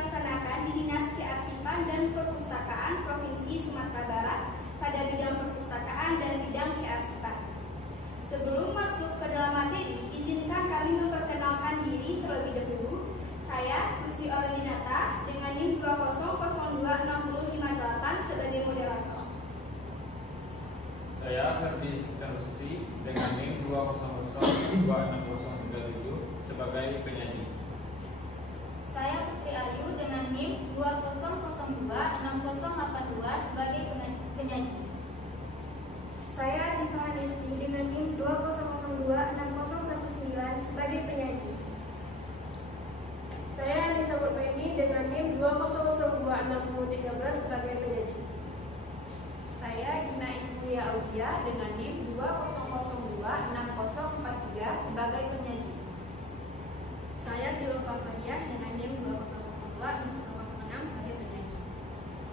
dilaksanakan di Dinas Kearsipan dan Perpustakaan Provinsi Sumatera Barat pada bidang perpustakaan dan bidang kearsipan. Sebelum masuk ke dalam materi, izinkan kami memperkenalkan diri terlebih dahulu. Saya, Lucy Orlinata, dengan NIM 2002658 sebagai moderator. Saya Ferdi Suktarusti dengan NIM 200266037 sebagai penyanyi. Saya Putri Ayu dengan NIM 200266082 sebagai penyanyi. Saya Diva Hanisti dengan NIM 200266019 sebagai penyanyi. Saya Anissa Murbaini dengan NIM 2002613 sebagai penyanyi. Saya Gina Ismulia Audia dengan NIM 200266043 sebagai penyanyi. Saya Trio Fafariah dengan NIM 2002406 sebagai penyanyi.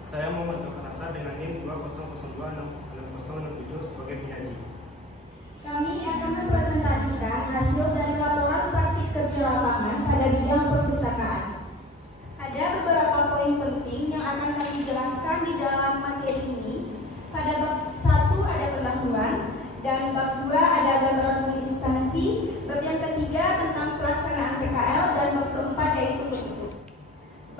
Saya Muhammad Nurhanasa dengan NIM 200266067 sebagai penyanyi. Kami akan mempresentasikan hasil dari laporan praktik kerja lapangan pada bidang perpustakaan. Ada beberapa poin penting yang akan kami jelaskan di dalam materi ini. Pada bab 1 ada pendahuluan, dan bab 2 ada gambaran instansi, bab yang ketiga tentang pelaksanaan PKL, dan bab keempat yaitu bentuk.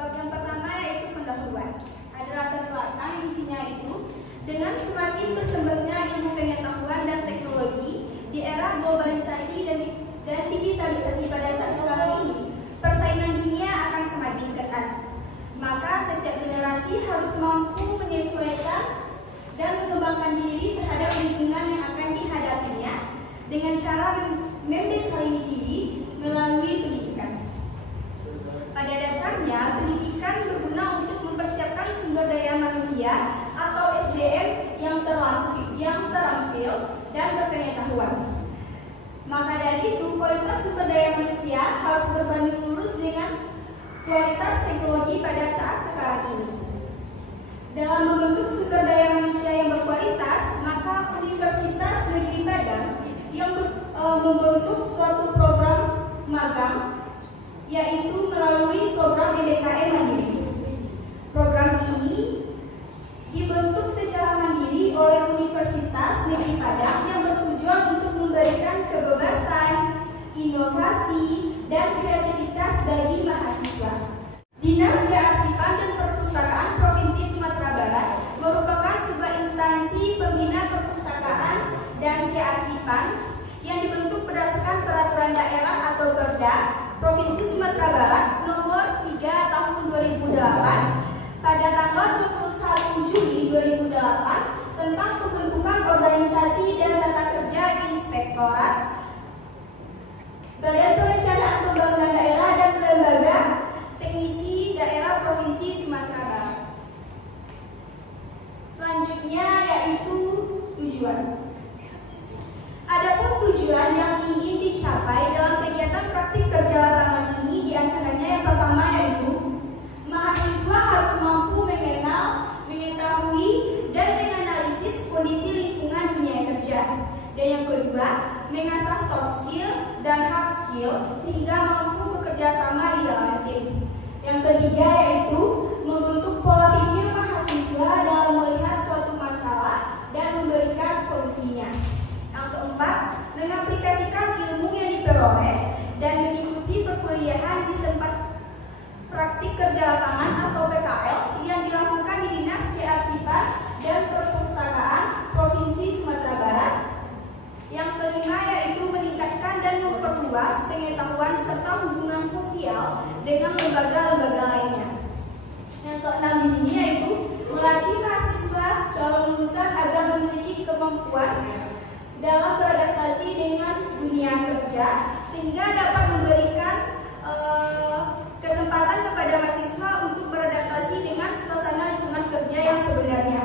Bab yang pertama yaitu pendahuluan. Ada latar belakang yang isinya itu, dengan semakin berkembangnya ilmu pengetahuan dan teknologi di era globalisasi dan digitalisasi pada saat sekarang ini, persaingan dunia akan semakin ketat. Maka setiap generasi harus mampu menyesuaikan dan mengembangkan diri terhadap lingkungan yang akan dihadapinya dengan cara membekali diri melalui pendidikan. Pada dasarnya, pendidikan berguna untuk mempersiapkan sumber daya manusia atau SDM yang terampil dan berpengetahuan. Maka dari itu, kualitas sumber daya manusia harus berbanding lurus dengan kualitas teknologi pada saat sekarang ini. Dalam membentuk sumber daya manusia yang berkualitas, maka Universitas Negeri Padang yang membentuk suatu program magang, yaitu melalui program MBKM Mandiri. Program ini dibentuk secara mandiri oleh Universitas Negeri Padang yang bertujuan untuk memberikan kebebasan, inovasi, dan kreativitas bagi mahasiswa. Dinas Kearsipan dan Perpustakaan Provinsi Sumatera Barat merupakan sebuah instansi pembina perpustakaan dan kearsipan yang dibentuk berdasarkan Peraturan Daerah atau Perda Provinsi Sumatera Barat Nomor 3 Tahun 2008 pada tanggal 21 Juli 2008 tentang pembentukan organisasi dan tata kerja Inspektorat Badan Perencanaan Pembangunan Daerah dan Lembaga Teknisi Daerah Provinsi Sumatera Barat. Selanjutnya yaitu tujuan. Adapun tujuan yang ingin dicapai dalam kegiatan praktik kerja lapangan ini diantaranya yang pertama yaitu mahasiswa harus mampu mengenal, mengetahui, dan menganalisis kondisi lingkungan dunia kerja. Dan yang kedua, mengasah soft skill dan hard skill sehingga mampu bekerja sama di dalam tim. Yang ketiga yaitu membentuk pola pikir mahasiswa dalam melihat suatu masalah dan memberikan solusinya. Yang keempat, mengaplikasikan ilmu yang diperoleh dan mengikuti perkuliahan di tempat praktik kerja lapangan atau PKL yang dilakukan di Dinas Kearsipan dan Perpustakaan Provinsi Sumatera Barat. Yang kelima yaitu meningkatkan dan memperluas pengetahuan serta hubungan sosial dengan lembaga-lembaga lainnya. Yang keenam di sini yaitu melatih mahasiswa calon lulusan agar memiliki kemampuan dalam beradaptasi dengan dunia kerja sehingga dapat memberikan kesempatan kepada mahasiswa untuk beradaptasi dengan suasana lingkungan kerja yang sebenarnya.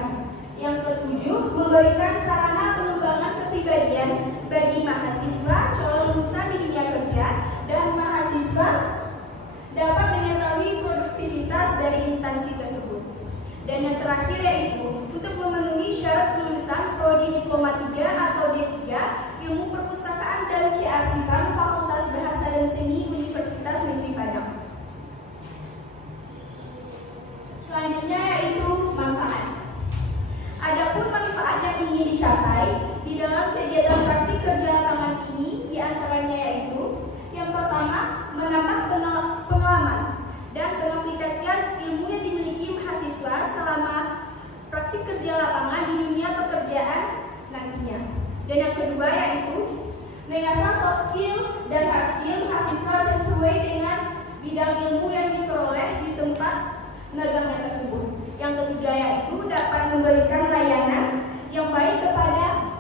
Yang ketujuh, memberikan sarana pengembangan kepribadian bagi mahasiswa calon lulusan di dunia kerja dan mahasiswa dapat mengetahui produktivitas dari instansi tersebut. Dan yang terakhir yaitu untuk memenuhi syarat lulusan prodi diploma 3 atau D3 ilmu perpustakaan dan kearsipan Fakultas Bahasa dan Seni Universitas Negeri Padang. Selanjutnya yaitu manfaat. Adapun manfaat yang ingin dicapai di dalam kegiatan praktik kerja lapangan ini diantaranya yaitu yang pertama, menambah pengalaman dan pengaplikasian ilmu yang dimiliki mahasiswa selama praktik kerja lapangan di dunia pekerjaan nantinya. Dan yang kedua yaitu mengasah soft skill dan hard skill mahasiswa sesuai dengan bidang ilmu yang diperoleh di tempat magangnya tersebut. Yang ketiga yaitu dapat memberikan layanan yang baik kepada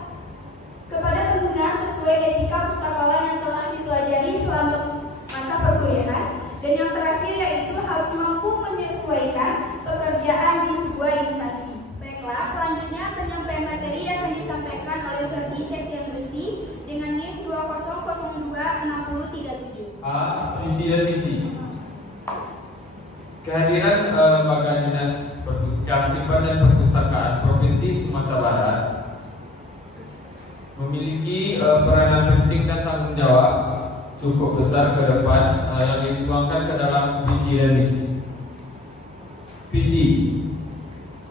pengguna sesuai etika pustakawan yang telah dipelajari selama masa perkuliahan. Dan yang terakhir yaitu harus mampu menyesuaikan pekerjaan di sebuah instansi. Baiklah, selanjutnya penyampaian materi akan disampaikan oleh Ferdi Septian-Rusdi dengan NIM 20026037. A. Visi dan misi. Kehadiran Lembaga Dinas Kearsipan dan Perpustakaan Provinsi Sumatera Barat memiliki peranan penting dan tanggung jawab cukup besar ke depan yang dituangkan ke dalam visi dan misi. Visi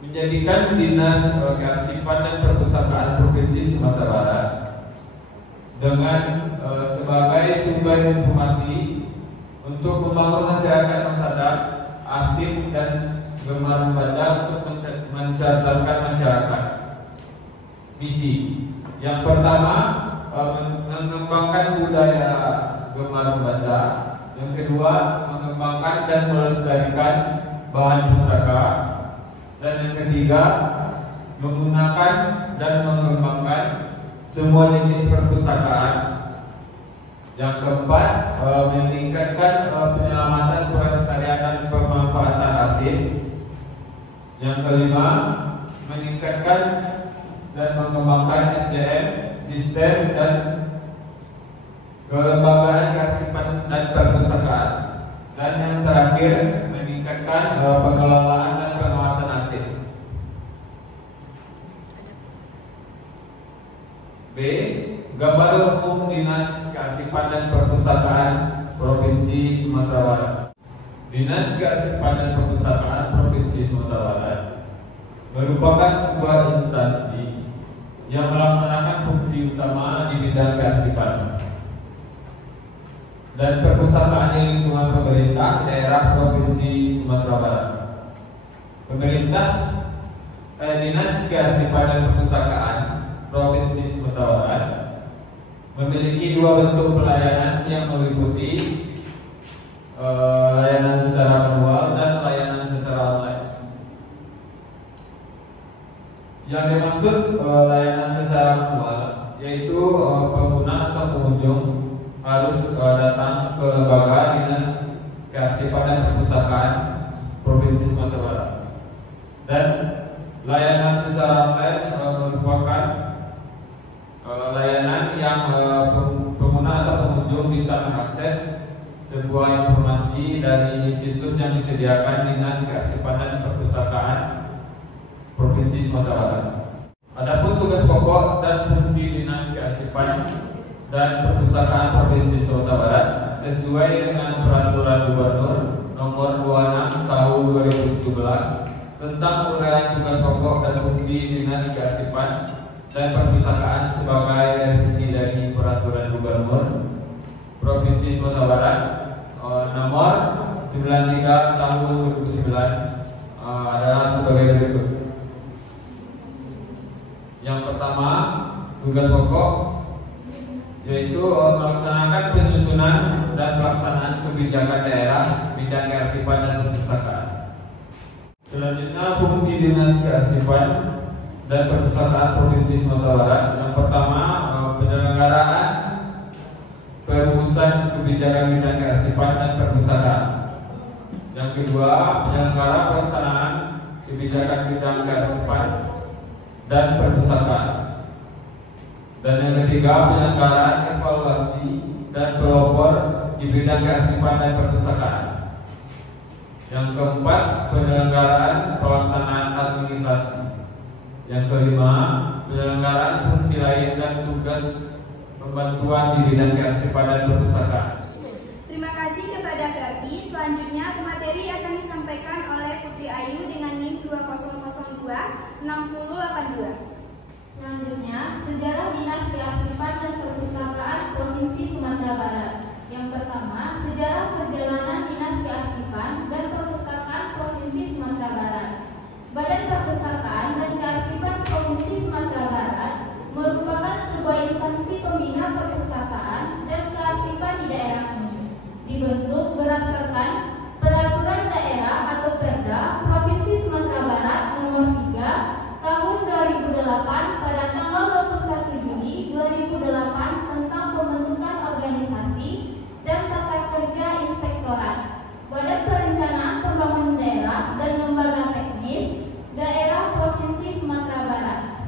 menjadikan Dinas Kearsipan dan Perpustakaan Provinsi Sumatera Barat dengan sebagai sumber informasi untuk membangun masyarakat yang sadar, asik dan gemar membaca untuk mencerdaskan masyarakat. Misi yang pertama, mengembangkan budaya gemar membaca. Yang kedua, mengembangkan dan melestarikan bahan pustaka. Dan yang ketiga, menggunakan dan mengembangkan semua jenis perpustakaan. Yang keempat, meningkatkan penyelamatan pelestarian dan pemanfaatan arsip. Yang kelima, meningkatkan dan mengembangkan SDM, sistem dan kelembagaan kearsipan dan perpustakaan. Dan yang terakhir, meningkatkan pengelolaan dan pengawasan arsip. B. Gambar umum Dinas Kearsipan dan Perpustakaan Provinsi Sumatera Barat. Dinas Kearsipan dan Perpustakaan Provinsi Sumatera Barat merupakan sebuah instansi yang melaksanakan fungsi utama di bidang kearsipan dan perpustakaan di lingkungan pemerintah daerah Provinsi Sumatera Barat. Dinas Kearsipan dan Perpustakaan Provinsi Sumatera Barat memiliki dua bentuk pelayanan yang meliputi layanan secara manual dan layanan secara online. Yang dimaksud layanan secara manual yaitu pengguna atau pengunjung harus datang ke lembaga Dinas Kearsipan dan Perpustakaan Provinsi Sumatera Barat. Dan layanan secara online merupakan layanan yang pengguna atau pengunjung bisa mengakses sebuah informasi dari situs yang disediakan Dinas Kearsipan dan Perpustakaan Provinsi Sumatera Barat. Adapun tugas pokok dan fungsi Dinas Kearsipan dan Perpustakaan Provinsi Sumatera Barat sesuai dengan Peraturan Gubernur Nomor 26 Tahun 2017 tentang uraian tugas pokok dan fungsi Dinas Kearsipan dan Perpustakaan sebagai revisi dari Peraturan Gubernur Provinsi Sumatera Barat Nomor 93 Tahun 2009 adalah sebagai berikut. Yang pertama, tugas pokok yaitu melaksanakan penyusunan dan pelaksanaan kebijakan daerah bidang kearsipan dan perpustakaan. Selanjutnya, fungsi Dinas Kearsipan dan Perpustakaan Provinsi Sumatera Barat. Yang pertama, penyelenggaraan perumusan kebijakan bidang kearsipan dan perpustakaan. Yang kedua, penyelenggara pelaksanaan kebijakan bidang kearsipan dan perpustakaan. Dan yang ketiga, penyelenggaraan evaluasi dan pelopor di bidang kearsipan dan perpustakaan. Yang keempat, penyelenggaraan pelaksanaan administrasi. Yang kelima, penyelenggaraan fungsi lain dan tugas pembantuan di bidang kearsipan dan perpustakaan. Terima kasih kepada Ferdi. Selanjutnya materi akan disampaikan oleh Putri Ayu dengan pertama, sejarah perjalanan Dinas Kearsipan dan Perpustakaan Provinsi Sumatera Barat. Badan Perpustakaan dan Kearsipan Provinsi Sumatera Barat merupakan sebuah instansi pembina perpustakaan dan kearsipan di daerah ini. Dibentuk berdasarkan Peraturan Daerah atau Perda Provinsi Sumatera Barat Nomor 3 Tahun 2008 pada tanggal 21 Juli 2008 tentang pembentukan organisasi dan tata kerja inspektorat, Badan Perencanaan Pembangunan Daerah dan Lembaga Teknis Daerah Provinsi Sumatera Barat.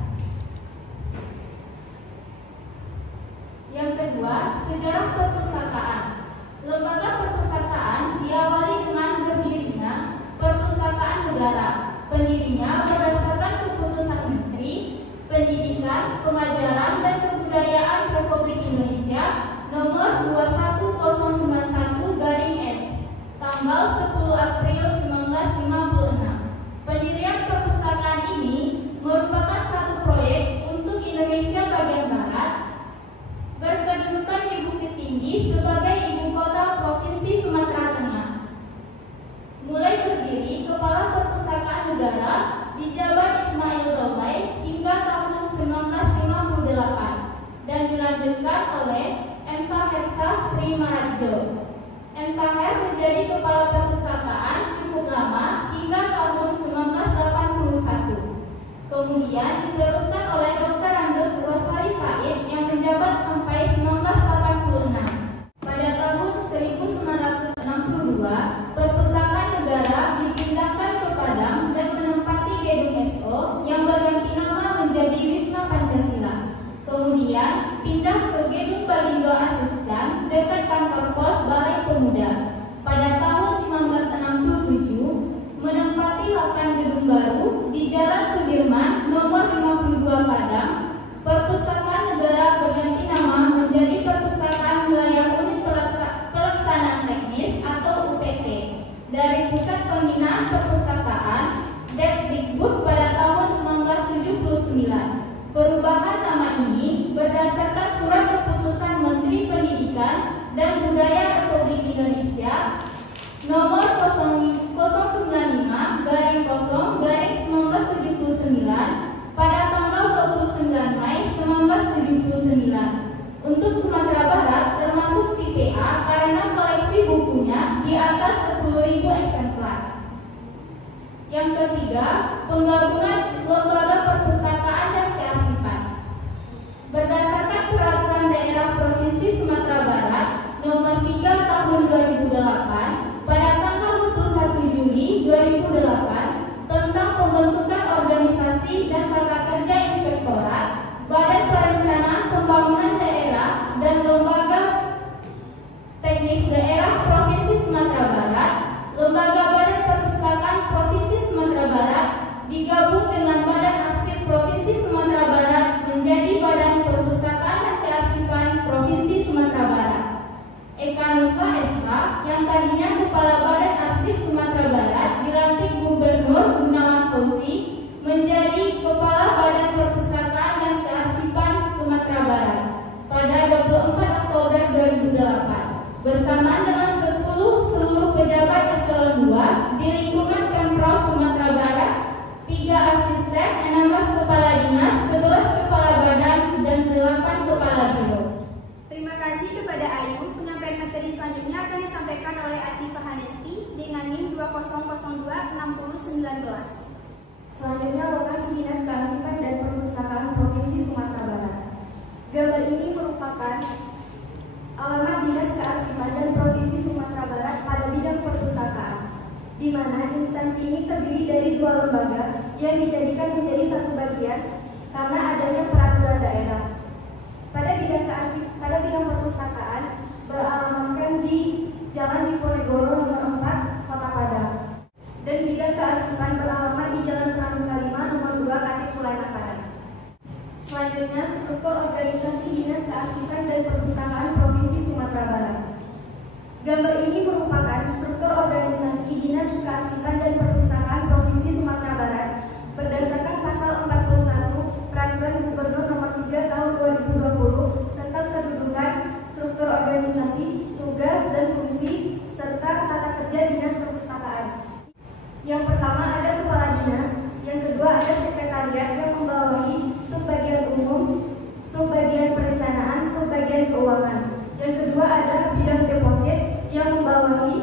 Yang kedua, sejarah perpustakaan. Lembaga perpustakaan diawali dengan berdirinya Perpustakaan Negara. Pendirinya berdasarkan keputusan Menteri Pendidikan, Pengajaran dan Kebudayaan Republik Indonesia Nomor 21091/S tanggal 10 April 1956. Pendirian perpustakaan ini merupakan satu proyek untuk Indonesia bagian Barat berkedudukan di Bukit Tinggi sebagai ibu kota Provinsi Sumatera Tengah. Mulai berdiri, Kepala Perpustakaan Negara dijabat Ismail Daulay hingga tahun 1958 dan dilanjutkan oleh M. Taher Sri Maharjo. M. Taher menjadi Kepala Perpustakaan cukup lama hingga tahun 1981. Kemudian diteruskan oleh Dr. Andos Roswali Said yang menjabat sampai 1986. Pada tahun 1962, Perpustakaan Negara dipindahkan ke Padang dan menempati gedung SO yang berganti nama menjadi Wisma Pancasila. Kemudian pindah ke gedung Balindo Asescan dekat kantor pos Balai Pemuda. Pada tahun 1967, menempati 8 gedung baru di Jalan Sudirman nomor 52 Padang. Perpustakaan Negara berganti nama menjadi Perpustakaan Wilayah Unit Pelaksanaan Teknis atau UPT dari Pusat Pembinaan Perpustakaan Depdikbud pada tahun 1979. Perubahan nama ini berdasarkan Surat Keputusan Menteri Pendidikan dan Budaya Republik Indonesia Nomor 095/0/1979 pada tanggal 29 Mei 1979 untuk Sumatera Barat termasuk tipe A karena koleksi bukunya di atas 10.000 eksemplar. Yang ketiga, penggabungan lembaga perpustakaan dan kearsipan. Berdasarkan Peraturan Daerah Provinsi Sumatera Barat Nomor 3 Tahun 2008 pada tanggal 21 Juli 2008 tentang pembentukan organisasi dan tata kerja inspektorat, Badan Perencanaan Pembangunan Daerah dan Lembaga Teknis Daerah Provinsi Sumatera Barat, Lembaga Badan Perpustakaan Provinsi Sumatera Barat digabung dengan Badan Arsip Provinsi Sumatera Barat menjadi Badan Perpustakaan dan Kearsipan Provinsi Sumatera Barat. Eka Nuswa SK yang tadinya Kepala Badan Arsip Sumatera Barat dilantik Gubernur Gunawan Fauzi menjadi Kepala Badan Perpustakaan dan Kearsipan Sumatera Barat pada 24 Oktober 2008 bersamaan dengan 10 seluruh pejabat eselon 2 di lingkungan Pemprov Sumatera Barat, 3 asisten, 16 kepala dinas, 11 kepala badan, dan 8 kepala biro. Terima kasih kepada Ayu. Penyampaian materi selanjutnya akan disampaikan oleh Atifah Haneski dengan NIM 20026019. Selanjutnya lokasi Dinas Kearsipan dan Perpustakaan Provinsi Sumatera Barat. Gambar ini merupakan alamat Dinas Kearsipan dan Provinsi Sumatera Barat pada bidang perpustakaan, di mana instansi ini terdiri dari 2 lembaga yang dijadikan menjadi satu bagian karena adanya peraturan daerah. Pada bidang perpustakaan beralamatkan di Jalan Diponegoro nomor 4, Kota Padang. Dan bidang kearsipan beralamat di Jalan Pramuka 5 nomor 2, Katip Sulaiman Padang. Selanjutnya, struktur organisasi Dinas Kearsipan dan Perpustakaan Provinsi Sumatera Barat. Gambar ini merupakan struktur organisasi Dinas Kearsipan dan Perpustakaan Provinsi Sumatera Barat berdasarkan pasal 41 Peraturan Gubernur Nomor 3 Tahun 2020 tentang kedudukan, struktur organisasi, tugas, dan dinas. Yang kedua ada sekretariat yang membawahi subbagian umum, subbagian perencanaan, subbagian keuangan. Yang kedua ada bidang deposit yang membawahi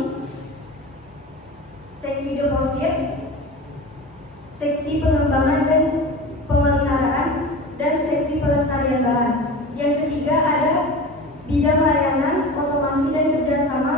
seksi deposit, seksi pengembangan dan pemeliharaan, dan seksi pelestarian bahan. Yang ketiga ada bidang layanan, otomasi dan kerjasama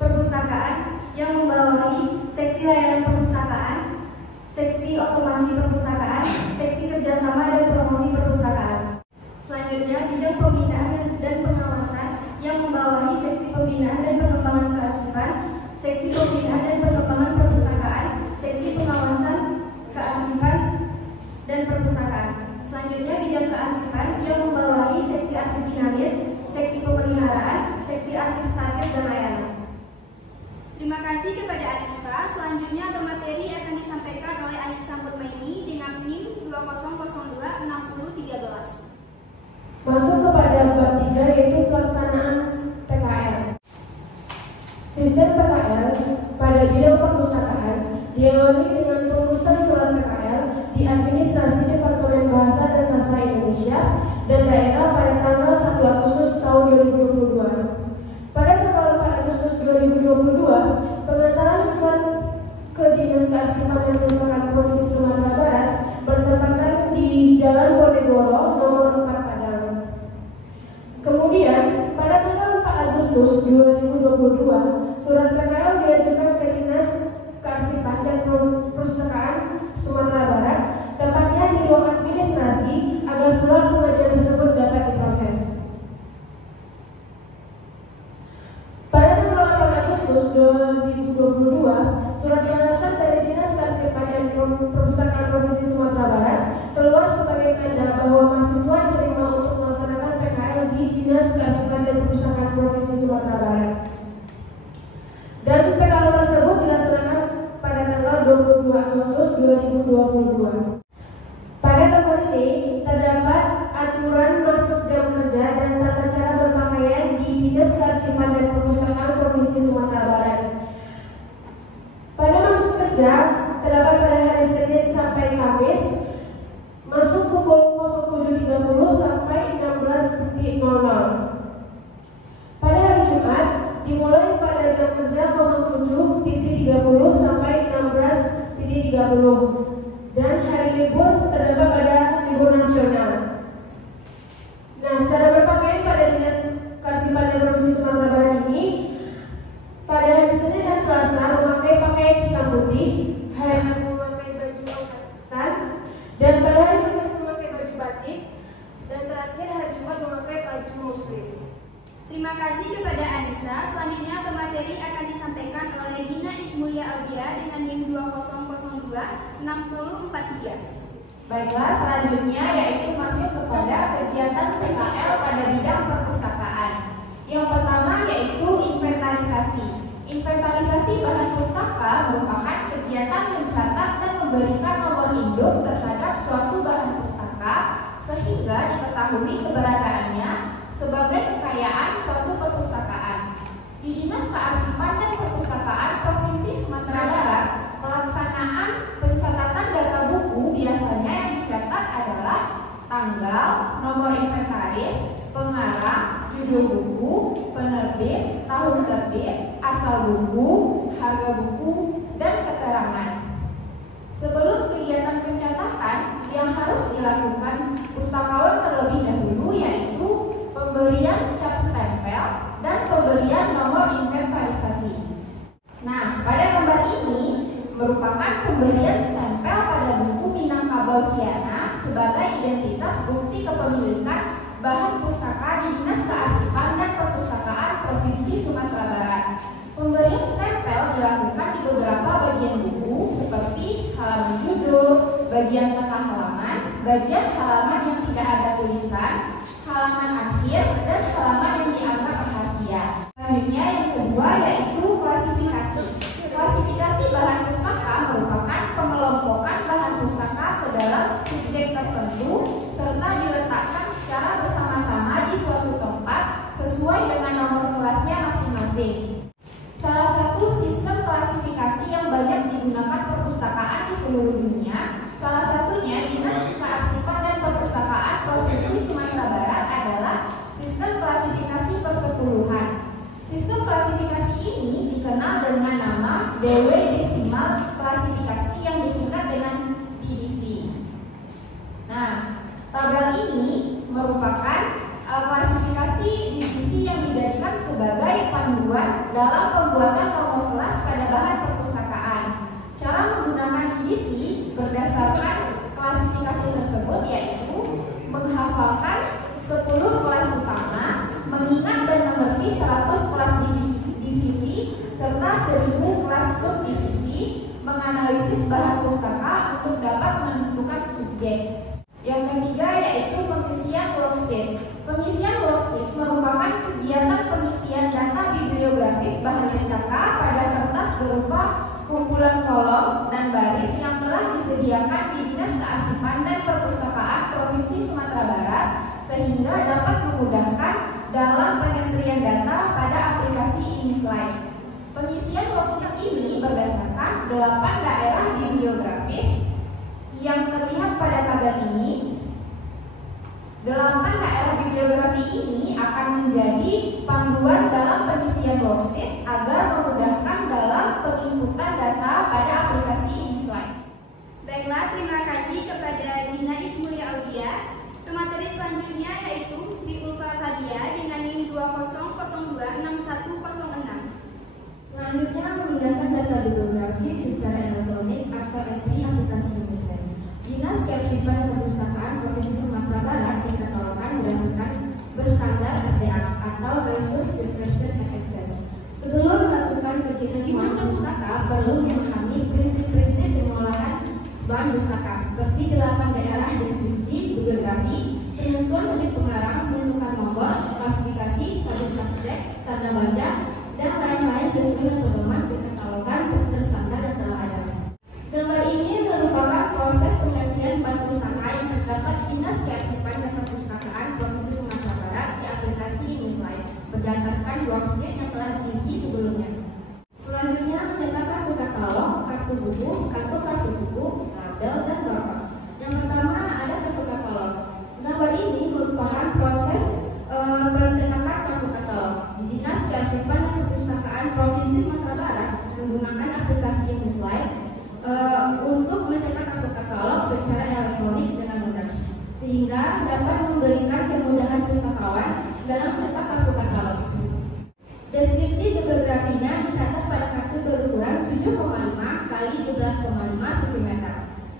perpustakaan yang membawahi seksi layanan perpustakaan, seksi otomasi perpustakaan, seksi kerjasama dan promosi perpustakaan. Selanjutnya bidang pembinaan dan pengawasan yang membawahi seksi pembinaan dan pengembangan kearsipan, seksi pembinaan dan pengembangan perpustakaan, seksi pengawasan kearsipan dan perpustakaan. Selanjutnya bidang kearsipan yang membawahi seksi arsip dinamis, seksi pemeliharaan, seksi arsip statis dan layanan. Terima kasih kepada Atifa. Selanjutnya pemateri akan disampaikan oleh Anissa Murmaini dengan NIM 20026013. Masuk kepada bab 3 yaitu pelaksanaan PKL. Sistem PKL pada bidang perpustakaan diawali dengan pengurusan surat PKL di administrasi Departemen Bahasa dan Sastra Indonesia dan daerah pada tanggal 1 Agustus tahun 2022. Pada tanggal 4 Agustus 2022, pengantaran surat ke Dinas Kearsipan dan Perpustakaan Provinsi Sumatera Barat bertempatan di Jalan Ponegoro nomor 4 Padang. Kemudian, pada tanggal 4 Agustus 2022, surat PKL diajukan ke Dinas Kearsipan dan Perpustakaan Sumatera Barat, tepatnya di ruang administrasi, agar surat pengajuan tersebut dapat diproses. Pada tanggal 8 Agustus 2022, surat gagasan dari Dinas Kearsipan dan Perpustakaan Provinsi Sumatera Barat keluar sebagai tanda bahwa mahasiswa diterima untuk melaksanakan PKL di Dinas Kearsipan dan Perpustakaan Provinsi Sumatera Barat. Dan PKL tersebut dilaksanakan pada tanggal 22 Agustus 2022. Pada gambar ini terdapat aturan masuk jam kerja dan tata cara berpakaian di Dinas Kearsipan dan Perpustakaan Provinsi Sumatera Barat. Pada masuk kerja terdapat pada hari Senin sampai Kamis masuk pukul 07.30 sampai 16.00. Pada hari Jumat dimulai pada jam kerja 07.30 sampai 16.30 dan hari libur terdapat pada libur nasional. Nah, cara berpakaian pada Dinas Kearsipan dan Provinsi Sumatera Barat ini pada hari Senin dan Selasa memakai pakaian hitam putih, hari Rabu memakai baju angkatan, dan pada hari Kamis memakai baju batik, dan terakhir hari Jumat memakai baju muslim. Terima kasih kepada Anissa. Selanjutnya pemateri akan disampaikan oleh Gina Ismulia Audia dengan NIM 20026043. Baiklah, selanjutnya yaitu masuk kepada kegiatan PKL pada bidang perpustakaan. Yang pertama yaitu inventarisasi. Inventarisasi bahan pustaka merupakan kegiatan mencatat dan memberikan nomor induk terhadap suatu bahan pustaka sehingga diketahui keberadaannya sebagai kekayaan suatu perpustakaan. Di Dinas Kearsipan dan Perpustakaan Provinsi Sumatera Barat, pelaksanaan pencatatan data buku biasanya yang dicatat adalah tanggal, nomor inventaris, pengarang, judul buku, penerbit, tahun terbit, asal buku, harga buku, dan keterangan. Sebelum kegiatan pencatatan yang harus dilakukan pustakawan terlebih dahulu yaitu pemberian cap stempel dan pemberian nomor inventarisasi. Nah, pada gambar ini merupakan pemberian stempel pada buku Minangkabau-Siana sebagai identitas bukti kepemilikan bahan pustaka di Dinas Kearsipan dan Perpustakaan Provinsi Sumatera Barat. Pemberian stempel dilakukan di beberapa bagian buku seperti halaman judul, bagian tengah halaman, bagian halaman yang tidak ada tulisan, halaman akhir, dan halaman yang dianggap rahasia. Selanjutnya yang kedua yaitu klasifikasi. Klasifikasi bahan pustaka merupakan pengelompokan bahan pustaka ke dalam subjek tertentu serta diletakkan secara bersama-sama di suatu tempat sesuai dengan nomor kelasnya masing-masing. Salah satu sistem klasifikasi yang banyak digunakan perpustakaan di seluruh dunia. Salah satunya Dinas Kearsipan dan Perpustakaan Provinsi Sumatera Barat adalah sistem klasifikasi persepuluhan. Sistem klasifikasi ini dikenal dengan nama DW Desimal Klasifikasi yang disingkat dengan DDC. Nah, tabel ini merupakan klasifikasi DDC yang dijadikan sebagai panduan dalam pembuatan nomor kelas pada bahan perpustakaan. Cara menggunakan DDC berdasarkan klasifikasi tersebut yaitu menghafalkan 10 kelas utama, mengingat dan mengerti 100 kelas divisi serta 1000 kelas subdivisi, menganalisis bahan pustaka untuk dapat menentukan subjek. Yang ketiga yaitu pengisian worksheet. Pengisian worksheet merupakan kegiatan pengisian data bibliografis bahan pustaka pada kertas berupa kumpulan kolom dan baris yang telah disediakan di Dinas Kearsipan dan Perpustakaan Provinsi Sumatera Barat sehingga dapat memudahkan dalam pengentrian data pada aplikasi InSlide. Pengisian worksheet ini berdasarkan 8 daerah bibliografis yang terlihat pada tabel ini. 8 daerah bibliografi ini akan menjadi panduan dalam pengisian worksheet agar memudahkan dalam penginputan data pada aplikasi InSlide. Baiklah, terima kasih kepada Dina Ismulia Audia. Pemateri selanjutnya yaitu Tri Ulfa Kadia dengan NIM 20026106. Selanjutnya memindahkan data bibliografi secara elektronik atau entry aplikasi InSlide. Dinas Kearsipan dan Perpustakaan Provinsi Sumatera Barat dikatalogkan berdasarkan berstandar RDA atau Resource Description and Access. Sebelum melakukan kegiatan bahan pustaka, perlu memahami prinsip-prinsip pengolahan bahan pustaka seperti 8 daerah deskripsi, bibliografi, penentuan wujud pengarang, menentukan nomor, klasifikasi, tabel praktek, tanda baca, dan lain-lain sesuai pedoman berkatalogan berstandar yang telah ada. Gambar ini merupakan proses penggantian bahan pustaka yang terdapat Dinas Kearsipan dan Perpustakaan Provinsi Sumatera Barat di aplikasi InSlide berdasarkan worksheet yang telah diisi sebelumnya. Selanjutnya mencetak kartu katalog, kartu buku, kartu buku, label, dan barcode. Yang pertama ada kartu katalog. Gambar ini merupakan proses pencetakan kartu katalog di Dinas Kearsipan dan Perpustakaan Provinsi Sumatera Barat menggunakan aplikasi InSlide untuk mencetak kartu katalog secara elektronik dengan mudah, sehingga dapat memberikan kemudahan pustakawan dalam mencetak kartu katalog. Deskripsi bibliografinya dicatat pada kartu berukuran 7,5 kali 12,5 cm.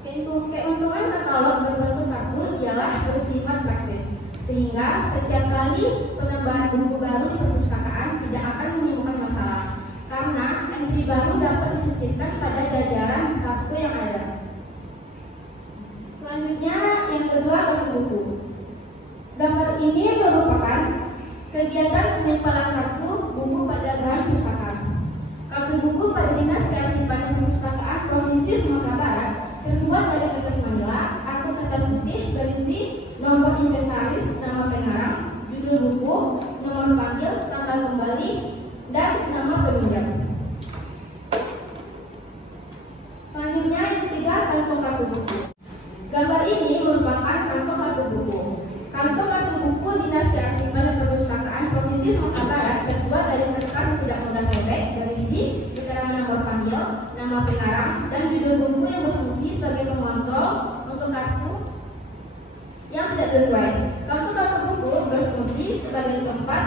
Keuntungan katalog berbentuk kartu ialah bersifat praktis, sehingga setiap kali penambahan buku baru di perpustakaan tidak akan menimbulkan masalah, karena entry baru dapat disisipkan pada jajaran kartu yang ada. Selanjutnya yang kedua, kartu buku. Gambar ini merupakan kegiatan penyimpanan kartu buku pada bahan pustaka. Kartu buku pada Dinas Kearsipan dan Perpustakaan Provinsi Sumatera Barat terbuat dari kertas manila atau kertas putih berisi nomor inventaris, nama pengarang, judul buku, nomor panggil, tanggal kembali, dan nama peminjam. Selanjutnya yang ketiga, kantong kartu buku. Gambar ini merupakan kantong kartu buku. Kantong kartu buku Dinas Kearsipan dan Perpustakaan Provinsi Sumatera Barat terbuat dari kertas yang tidak mudah sobek, berisi keterangan nomor panggil, nama pengarang, dan judul buku yang berfungsi sebagai pengontrol untuk kartu yang tidak sesuai. Kartu buku berfungsi sebagai tempat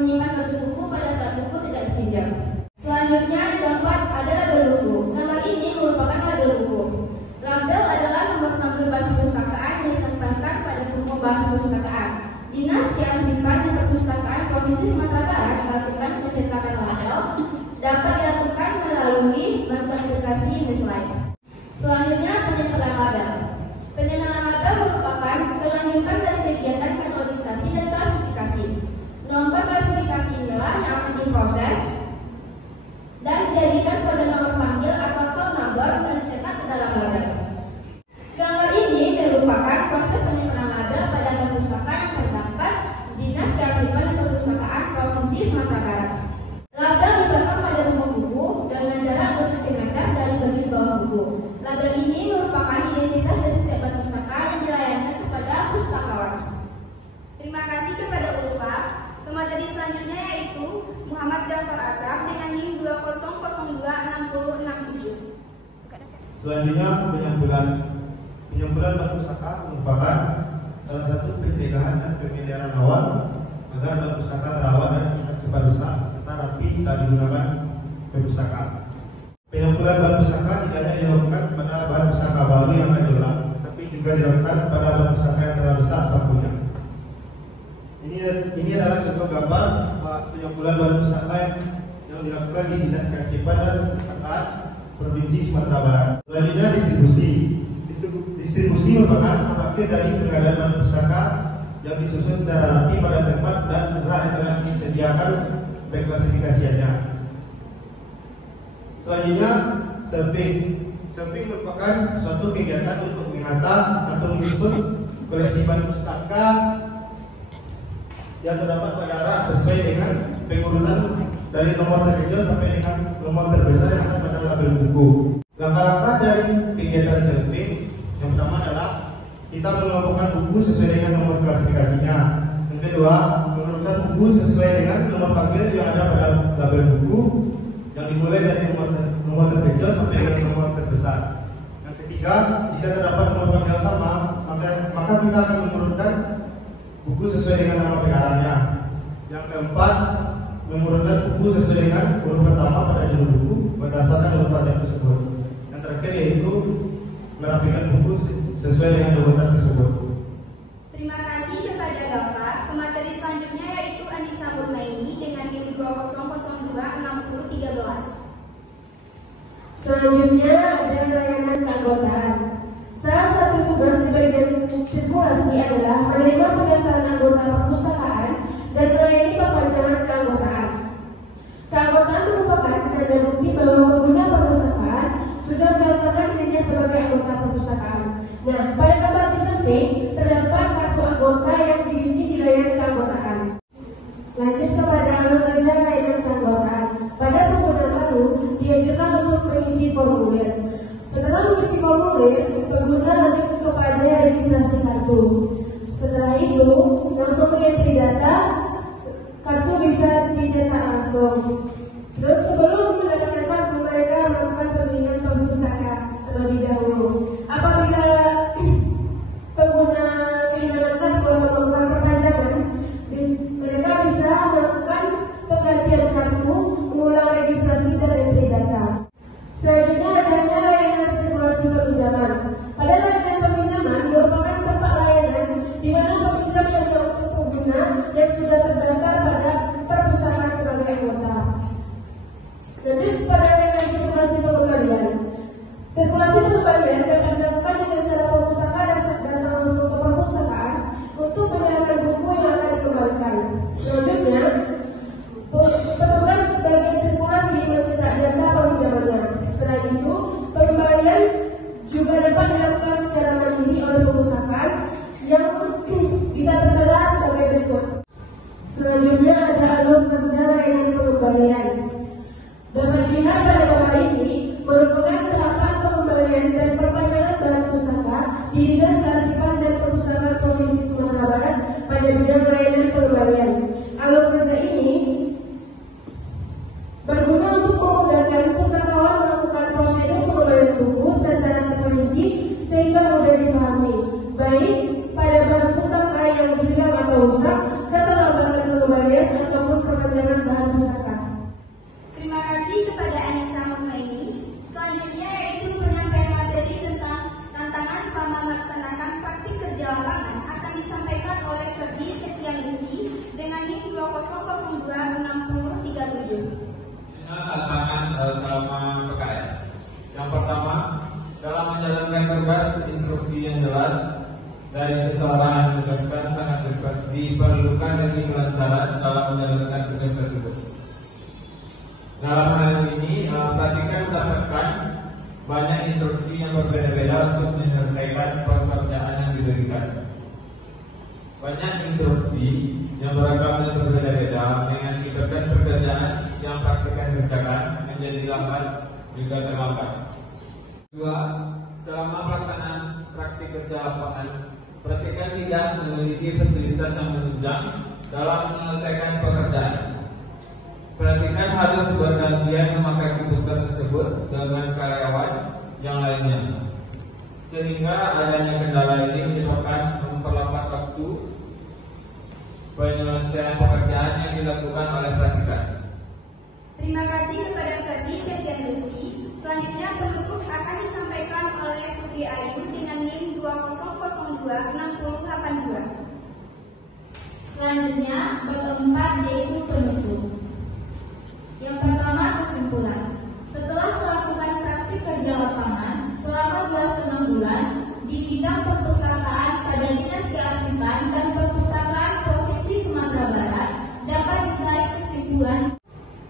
menyimpan kartu buku pada saat buku tidak dipinjam. Selanjutnya yang keempat ada label buku. Gambar ini merupakan label buku. Label adalah nomor panggil bahan perpustakaan yang ditempelkan pada buku bahan perpustakaan. Dinas Kearsipan dan Perpustakaan Provinsi Sumatera Barat melakukan pencetakan label dapat dilakukan melalui bantuan aplikasi InSlide. Selanjutnya penyetelan label. Penyetelan label merupakan kelanjutan dari kegiatan kategorisasi dan klasifikasi. Nomor klasifikasi inilah yang akan diproses dan dijadikan sebagai nomor panggil atau call number dan dicetak ke dalam label. Gambar ini merupakan proses penyimpanan label pada pustaka yang terdapat di Dinas Kearsipan dan Perpustakaan Provinsi Sumatera Barat. Label dipasang pada rumah buku dengan jarak 2 cm dari bagian Label ini merupakan identitas dari setiap pustaka yang dilayangkan kepada pustakawan. Terima kasih kepada Ulfa. Pemateri selanjutnya yaitu Muhammad Jafar Asaf dengan NIM 20026067. Selanjutnya penyambulan pustaka merupakan salah satu pencegahan dan pemeliharaan awal agar pustaka terawat dan cepat rusak serta rapi saat digunakan perpustakaan. Penyambulan pustaka tidak hanya dilakukan pada bahan pustaka baru yang akan diulang, tapi juga dilakukan pada bahan pustaka yang telah rusak sampulnya. Ini adalah contoh gambar penyambulan bahan pustaka yang dilakukan di Dinas Kearsipan dan Perpustakaan Provinsi Sumatera Barat. Selanjutnya distribusi. Distribusi merupakan akhir dari pengadaan bahan pustaka yang disusun secara rapi pada tempat dan rak yang telah disediakan klasifikasiannya. Selanjutnya survei. Survei merupakan suatu kegiatan untuk menata atau menyusun koleksi bahan pustaka yang terdapat pada rak sesuai dengan pengurutan dari nomor terkecil sampai dengan nomor terbesar yang ada pada label buku. Langkah-langkah dari kegiatan survei yang pertama adalah kita mengelompokkan buku sesuai dengan nomor klasifikasinya. Yang kedua, mengurutkan buku sesuai dengan nomor panggil yang ada pada label buku yang dimulai dari nomor terkecil sampai dengan nomor terbesar. Yang ketiga, jika terdapat nomor panggil sama, maka kita akan mengurutkan buku sesuai dengan nama pengarangnya. Yang keempat, mengurutkan buku sesuai dengan huruf pertama pada judul buku berdasarkan urutan tersebut. Yang terakhir yaitu merapikan buku sesuai dengan urutan tersebut. Terima kasih kepada Gafar. Pemateri selanjutnya yaitu Anissa Murnaini dengan NIM 20026013. Selanjutnya ada layanan keanggotaan. Salah satu tugas di bagian sirkulasi adalah menerima pendaftaran anggota perpustakaan dan melayani perpanjangan keanggotaan. Keanggotaan merupakan tanda bukti bahwa pengguna perpustakaan sudah mendaftarkan dirinya sebagai anggota perpustakaan. Nah, pada gambar di samping terdapat kartu anggota yang dimiliki di layar keanggotaan. Lanjut kepada alur kerja layanan keanggotaan. Pada pengguna baru dianjurkan untuk mengisi formulir. Setelah mengisi formulir, pengguna lanjut kepada registrasi kartu. Setelah itu, langsung mengentri data, kartu bisa dicetak langsung. Terus sebelum mendapatkan kartu, mereka melakukan pemilihan perpustaka terlebih dahulu. Apabila pengguna kehilangan kartu atau melakukan perpanjangan, mereka bisa melakukan penggantian kartu, mengulang registrasi dan entry data. Selanjutnya adanya layanan sirkulasi peminjaman. Pada layanan peminjaman merupakan tempat layanan di mana peminjam yang melakukan pengguna yang sudah terdaftar pada perpustakaan sebagai anggota. Lanjut pada layanan sirkulasi pengembalian. Sirkulasi pengembalian dapat dilakukan dengan cara perpustakaan datang langsung ke perpustakaan untuk menyerahkan buku yang akan dikembalikan. Selanjutnya, petugas bagian sirkulasi mencetak data peminjamannya. Selain itu, pengembalian juga dapat dilakukan secara mandiri oleh perpustakaan yang bisa tertera sebagai berikut. Selanjutnya ada alur kerja layanan pengembalian. Dapat dilihat pada gambar ini merupakan tahapan pengembalian dan perpanjangan bahan pustaka di Dinas Kearsipan dan Perpustakaan Provinsi Sumatera Barat pada bidang layanan pengembalian. Alur kerja ini berguna untuk memudahkan pustakawan melakukan prosedur pengembalian buku secara terperinci sehingga mudah dipahami, baik pada bahan pustaka yang hilang atau rusak, keterlambatan pengembalian ataupun perpanjangan bahan pustaka. Terima kasih kepada Anissa Murnaini. Selanjutnya yaitu penyampaian materi tentang tantangan selama melaksanakan praktik kerja lapangan akan disampaikan oleh Ferdi Setianingsi dengan NIM 20026037. Tantangan selama PKL. Yang pertama, dalam menjalankan tugas instruksi yang jelas dari seseorang yang menugaskan sangat diperlukan lebih kelancaran dalam menjalankan tugas tersebut. Dalam hal ini, praktikan mendapatkan banyak instruksi yang berbeda-beda untuk menyelesaikan pekerjaan yang diberikan. Banyak instruksi yang beragam dan berbeda-beda mengakibatkan pekerjaan yang praktikan kerjakan menjadi lambat juga terlambat. Kedua, praktik kerja lapangan, praktikan tidak memiliki fasilitas yang menunjang dalam menyelesaikan pekerjaan. Praktikan harus bergantian memakai komputer tersebut dengan karyawan yang lainnya, sehingga adanya kendala ini menyebabkan memperlambat waktu penyelesaian pekerjaan yang dilakukan oleh praktikan. Terima kasih kepada Ferdi Septian Rusti. Selanjutnya penutup akan disampaikan oleh Putri Ayu dengan NIM 20026082. Selanjutnya bab 4 yaitu penutup. Yang pertama, kesimpulan. Setelah melakukan praktik kerja lapangan selama 2,5 bulan di bidang perpustakaan pada Dinas Kearsipan dan Perpustakaan Provinsi Sumatera Barat, dapat ditarik kesimpulan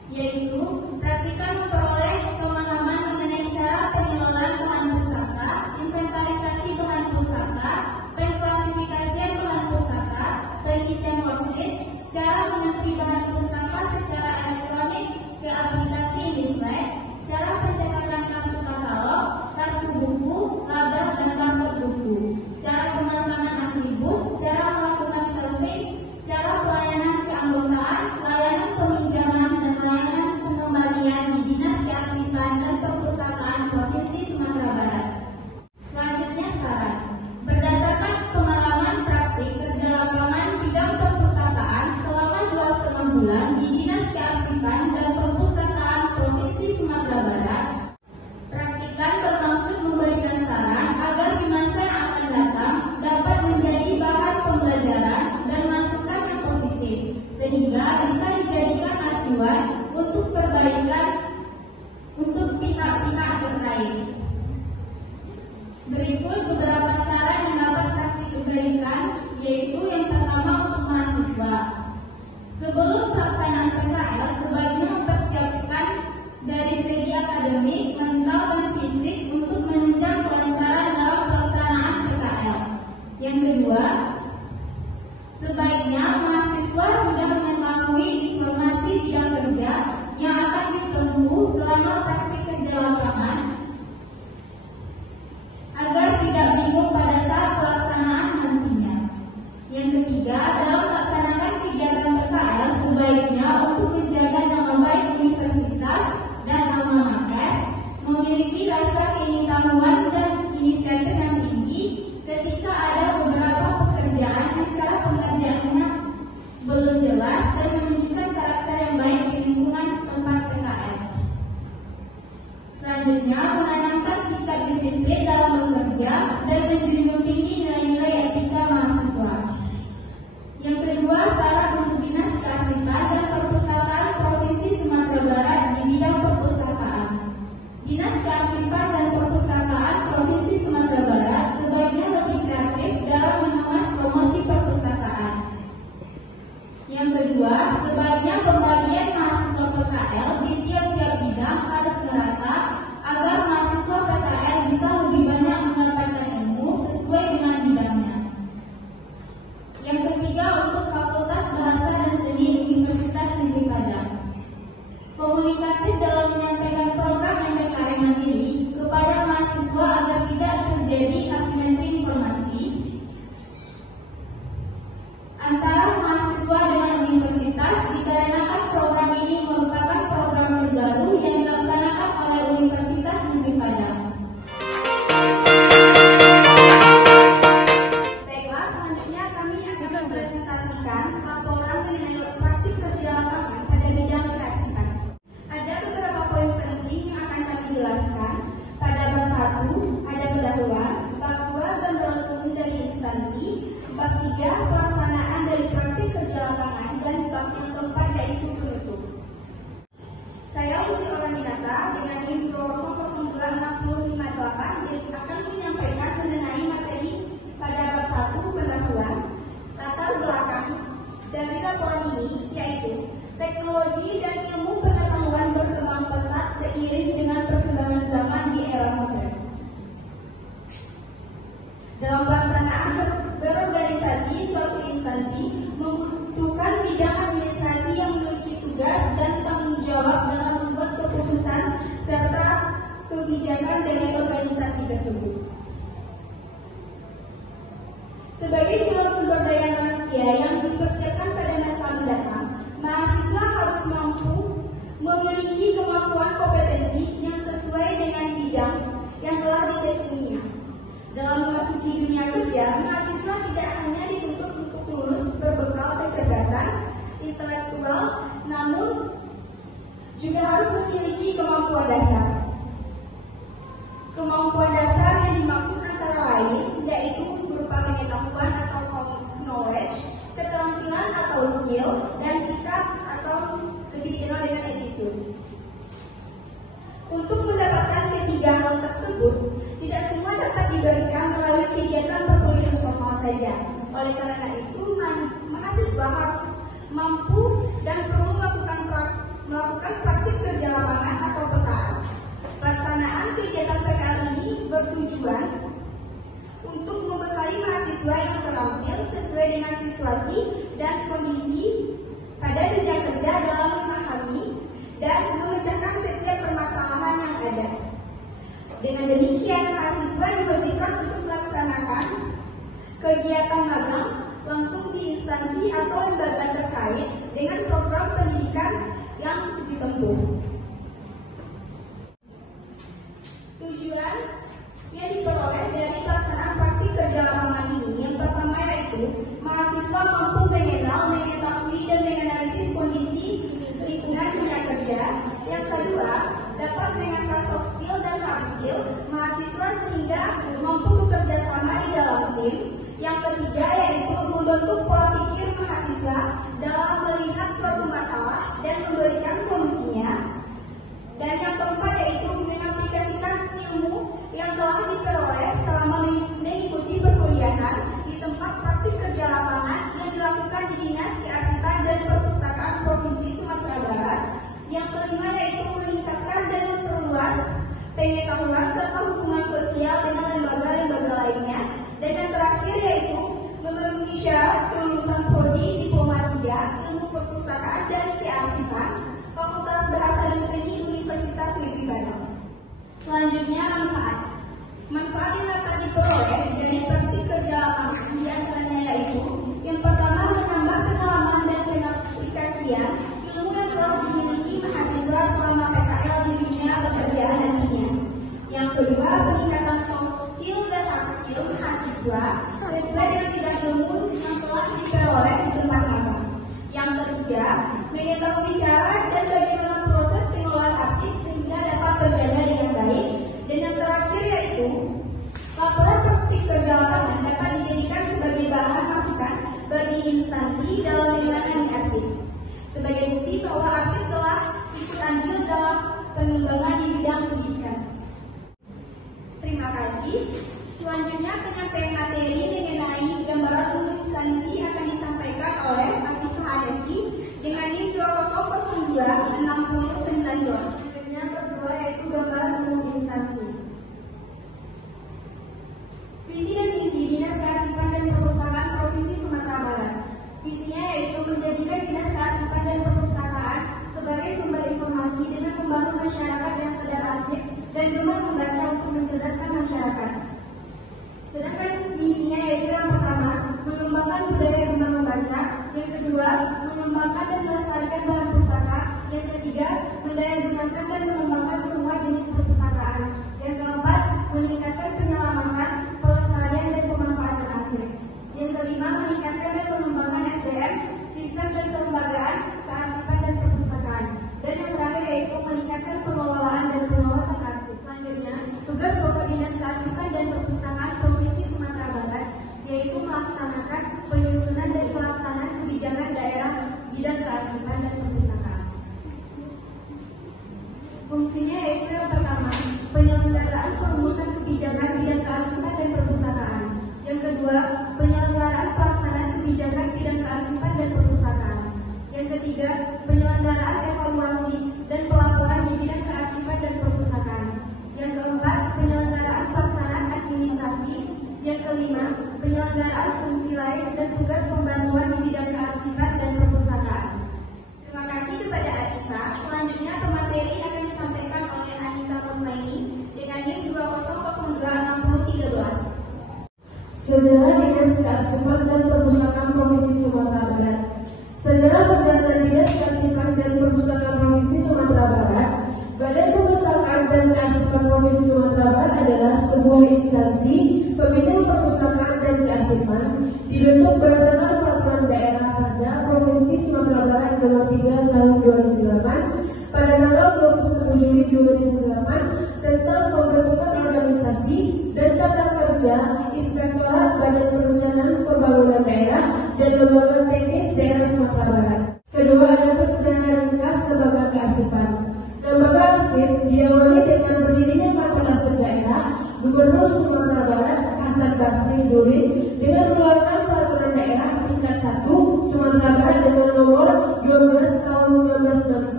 yaitu praktikan memperoleh pemahaman mengenai cara pengelolaan bahan pustaka, inventarisasi bahan pustaka, pengklasifikasian bahan pustaka, pengisian worksheet, cara mengentri bahan pustaka secara elektronik ke aplikasi Indisplay, cara pencetakan kartu katalog, kartu buku, label dan barcode buku, cara pemasangan atribut, cara melakukan selfie, cara pelayanan keanggotaan, layanan peminjaman dan layanan pengembalian di Dinas Kearsipan dan Perpustakaan Provinsi Sumatera Barat. Selanjutnya saran. Berdasarkan pengalaman praktik kerja lapangan bidang perpustakaan selama 2,5 bulan di Dinas Kearsipan dan Perpustakaan Provinsi Sumatera Barat, praktikan bermaksud memberikan saran agar di masa yang akan datang dapat menjadi bahan pembelajaran dan masukan yang positif, sehingga bisa dijadikan acuan untuk perbaikan untuk pihak-pihak terkait. Berikut beberapa saran yang dapat praktik diberikan, yaitu yang pertama untuk mahasiswa. Sebelum pelaksanaan PKL, sebaiknya mempersiapkan dari segi akademik, mental, dan fisik untuk menunjang kelancaran dalam pelaksanaan PKL. Yang kedua, sebaiknya mahasiswa sudah mengetahui informasi bidang kerja yang akan ditempuh selama praktik kerja lapangan agar tidak bingung pada saat pelaksanaan nantinya. Yang ketiga, dalam melaksanakan kegiatan PKL sebaiknya untuk menjaga nama baik universitas dan alma mater, memiliki rasa keingin-tahuan dan inisiatif yang tinggi ketika ada beberapa pekerjaan yang cara pengerjaannya belum jelas dan menunjukkan karakter yang baik di lingkungan tempat PKL. Selanjutnya, menanamkan sikap disiplin dalam bekerja dan menjunjung tinggi nilai-nilai etika mahasiswa. Yang kedua, saran untuk Dinas Kearsipan dan Perpustakaan Provinsi Sumatera Barat di bidang perpustakaan. Dinas Kearsipan dan Perpustakaan Provinsi Sumatera Barat sebaiknya lebih kreatif dalam mengemas promosi perpustakaan. Yang kedua, sebaiknya pembagian mahasiswa PKL di tiap-tiap bidang harus merata agar mahasiswa PKL bisa lebih banyak mendapatkan ilmu sesuai dengan bidangnya. Yang ketiga, untuk Fakultas Bahasa dan Seni Universitas Negeri Padang. Komunikatif dalam menyampaikan program MPKM mandiri kepada mahasiswa agar tidak terjadi asimetri informasi antara mahasiswa dengan universitas, dikarenakan program ini merupakan program terbaru yang dilaksanakan oleh Universitas Negeri Padang. Baiklah, selanjutnya kami akan mempresentasikan laporan mengenai praktik kerja lapangan pada bidang kearsipan. Ada beberapa poin penting yang akan kami jelaskan. Pada bab 1 ada pendahuluan, bab 2 gambaran umum dari instansi, bab 3 pelaksanaan dari praktik kerja lapangan, dan bab yang keempat yaitu penutup. Saya Lucy Oraminata dengan NIM 20026058 akan menyampaikan mengenai materi pada bab 1 pendahuluan, latar belakang dari laporan ini, yaitu teknologi dan ilmu pengetahuan berkembang pesat seiring dengan perkembangan zaman di era modern. Dalam pelaksanaan berorganisasi suatu instansi membutuhkan bidang administrasi yang memiliki tugas dan tanggung jawab dalam membuat keputusan serta kebijakan dari organisasi tersebut. Sebagai calon sumber daya manusia yang dipersiapkan pada masa mendatang, mahasiswa harus mampu memiliki kemampuan kompetensi yang sesuai dengan bidang yang telah ditekuninya. Dalam memasuki dunia kerja, mahasiswa tidak hanya dituntut untuk lulus berbekal kecerdasan intelektual, namun juga harus memiliki kemampuan dasar. Kemampuan dasar yang dimaksud antara lain yaitu berupa pengetahuan atau knowledge, keterampilan atau skill, dan sikap atau lebih dikenal dengan attitude. Untuk mendapatkan ketiga hal tersebut, tidak semua dapat diberikan melalui kegiatan perkuliahan formal saja. Oleh karena itu, mahasiswa harus mampu dan perlu melakukan praktik kerja lapangan atau PKL. Pelaksanaan kegiatan PKL ini bertujuan untuk membekali mahasiswa yang terampil sesuai dengan situasi dan kondisi pada dunia kerja dalam memahami dan memecahkan setiap permasalahan yang ada. Dengan demikian, mahasiswa diwajibkan untuk melaksanakan kegiatan magang langsung di instansi atau lembaga terkait dengan program pendidikan yang ditempuh. Tujuan yang diperoleh dari pelaksanaan praktik kerja lapangan ini yang pertama yaitu mahasiswa mampu mengenal, mengetahui, dan menganalisis kondisi lingkungan dunia kerja. Yang kedua, dapat mengasah soft skill dan hard skill mahasiswa sehingga mampu bekerja sama di dalam tim. Yang ketiga yaitu membentuk pola pikir mahasiswa dalam melihat suatu masalah dan memberikan solusinya. Dan yang keempat yaitu mengaplikasikan ilmu yang telah diperoleh selama mengikuti perkuliahan di tempat praktik kerja lapangan yang dilakukan di Dinas Kearsipan dan Perpustakaan Provinsi Sumatera Barat. Yang kelima yaitu meningkatkan dan memperluas pengetahuan serta hubungan sosial dengan lembaga-lembaga lainnya. Dan yang terakhir yaitu memenuhi syarat kelulusan prodi diploma 3 ilmu perpustakaan dan kearsipan Fakultas Bahasa dan Seni Universitas Negeri Bandung. Selanjutnya manfaat yang dapat diperoleh dari praktik kerja lapangan diantaranya yaitu yang pertama menambah pengalaman dan pengaplikasian ilmu yang telah dimiliki mahasiswa selama PKL di dunia pekerjaan nantinya. Yang kedua, peningkatan soft skill dan hard skill mahasiswa sesuai dengan bidang ilmu yang telah diperoleh di tempat magang. Yang ketiga, mengetahui cara dan bagaimana proses pengelolaan arsip sehingga dapat berjalan dengan baik. Dan yang terakhir yaitu laporan praktik kerja lapangan dapat dijadikan sebagai bahan masukan bagi instansi dalam menangani arsip sebagai bukti bahwa arsip telah ikut andil dalam pengembangan di bidang pendidikan. Terima kasih. Selanjutnya penyampaian materi mengenai gambaran umum instansi akan disampaikan oleh Atifah Adesi dengan NIM 2002-6019. Yang kedua yaitu gambaran umum instansi. Visi dan misi Dinas Kearsipan dan Perpustakaan Provinsi Sumatera Barat. Visinya yaitu menjadikan Dinas Kearsipan dan Perpustakaan sebagai sumber informasi dengan membangun masyarakat yang sadar arsip dan gemar membaca untuk mencerdaskan masyarakat. Sedangkan misinya yaitu yang pertama, mengembangkan budaya gemar membaca. Yang kedua, mengembangkan dan melestarikan bahan pustaka. Yang ketiga, mendayagunakan dan mengembangkan semua jenis perpustakaan. Yang keempat, meningkatkan penyelamatan, pelestarian dan pemanfaatan arsip. Yang kelima, meningkatkan dan mengembangkan SDM, sistem dan kelembagaan, kearsipan dan perpustakaan. Dan yang terakhir yaitu meningkatkan pengelolaan dan pengawasan arsip. Selanjutnya, tugas pokok Dinas Kearsipan dan Perpustakaan Provinsi Sumatera Barat yaitu melaksanakan penyusunan dan pelaksanaan kebijakan daerah bidang kearsipan dan perpustakaan. Fungsinya yaitu yang pertama, penyelenggaraan perumusan kebijakan bidang kearsipan dan perpustakaan. Yang kedua, penyelenggaraan pelaksanaan kebijakan bidang kearsipan dan perpustakaan. Yang ketiga, penyelenggaraan evaluasi dan pelaporan di bidang kearsipan dan perpustakaan. Yang keempat, penyelenggaraan pelaksanaan administrasi. Yang kelima, penyelenggaraan fungsi lain dan tugas pembantuan di bidang kearsipan dan perpustakaan. Terima kasih kepada Atifah. Selanjutnya pemateri akan disampaikan oleh Anissa Murmaini dengan NIM 2002-6013. Saudara Dinas Kearsipan dan Perpustakaan Provinsi Sumatera Barat. Sejarah perjalanan Dinas Kearsipan dan Perpustakaan Provinsi Sumatera Barat, Badan Perpustakaan dan Kearsipan Provinsi Sumatera Barat adalah sebuah instansi pembina perpustakaan dan kearsipan dibentuk berdasarkan peraturan daerah Perda Provinsi Sumatera Barat Nomor 3 Tahun 2008 pada tanggal 21 Juli 2008 tentang pembentukan organisasi dan tata kerja Inspektorat Badan Perencanaan Pembangunan Daerah dan Lembaga Teknis Daerah Sumatera Barat. Kedua, ada persejarah ringkas lembaga kearsipan. Lembaga arsip diawali dengan berdirinya kantor arsip daerah Gubernur Sumatera Barat Hasan Basri Durin dengan mengeluarkan peraturan daerah tingkat 1 Sumatera Barat dengan nomor 12 tahun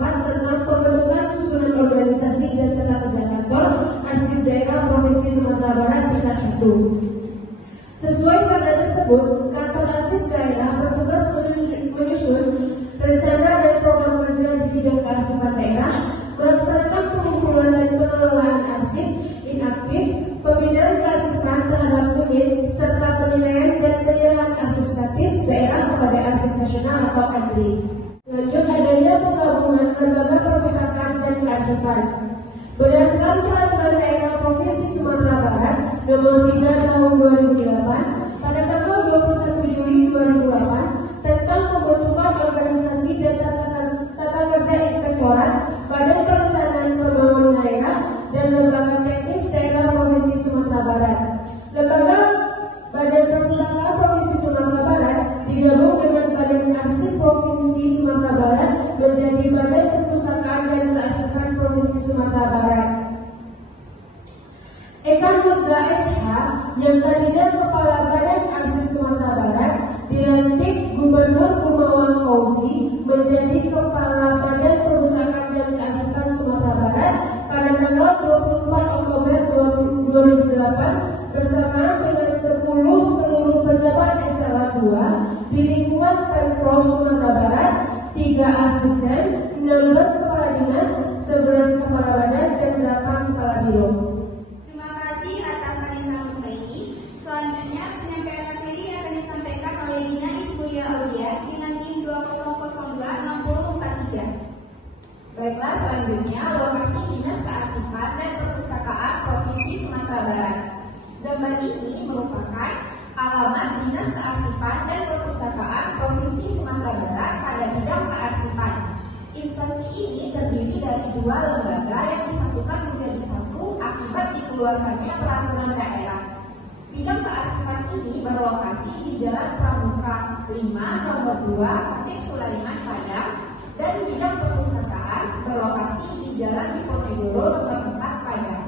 1994 tentang pembentukan susunan organisasi dan tata kerja kantor arsip daerah Provinsi Sumatera Barat tingkat 1. Sesuai pada tersebut, kantor arsip daerah bertugas menyusun rencana dan program kerja di bidang kearsipan daerah, melaksanakan pengumpulan dan pengelolaan arsip inaktif, pembinaan kearsipan terhadap unit, serta penilaian dan penyerahan arsip statis daerah kepada arsip nasional atau ANDRI. Lanjut, adanya penggabungan lembaga perpustakaan dan kearsipan. Berdasarkan peraturan daerah Provinsi Sumatera Barat Nomor 3 Tahun 2008 pada tanggal 21 Juli 2008 tentang pembentukan organisasi dan tata kerja Inspektorat Badan Perencanaan Pembangunan Daerah dan Lembaga Teknis Daerah Provinsi Sumatera Barat. Lembaga Badan Perpustakaan Provinsi Sumatera Barat digabung dengan Badan Arsip Provinsi Sumatera Barat menjadi Badan Perpustakaan dan Kearsipan Provinsi Sumatera Barat. Eka Nusra SH yang tadinya Kepala Badan Arsip Sumatera Barat dilantik Gubernur Gumawan Fauzi menjadi Kepala Badan Perpustakaan dan Kearsipan Sumatera Barat pada tanggal 24 Oktober 2008 bersamaan dengan 10 seluruh pejabat eselon 2 di lingkungan Pemprov Sumatera Barat, 3 asisten, 16 kepala dinas, 11 kepala badan, dan 8 kepala biro. Terima kasih atas arisan ini. Selanjutnya penyampaian materi akan disampaikan oleh Dina Ismulia Aulia dengan NIM 20026043. Baiklah, selanjutnya lokasi Dinas Kearsipan dan Perpustakaan Provinsi Sumatera Barat. Gambar ini merupakan alamat Dinas Kearsipan dan Perpustakaan Provinsi Sumatera Barat pada bidang kearsipan. Instansi ini terdiri dari 2 lembaga yang disatukan menjadi satu akibat dikeluarkannya peraturan daerah. Bidang kearsipan ini berlokasi di Jalan Pramuka 5 Nomor 2 Titik Sulaiman Padang, dan bidang perpustakaan berlokasi di Jalan Diponegoro Nomor 4 Padang.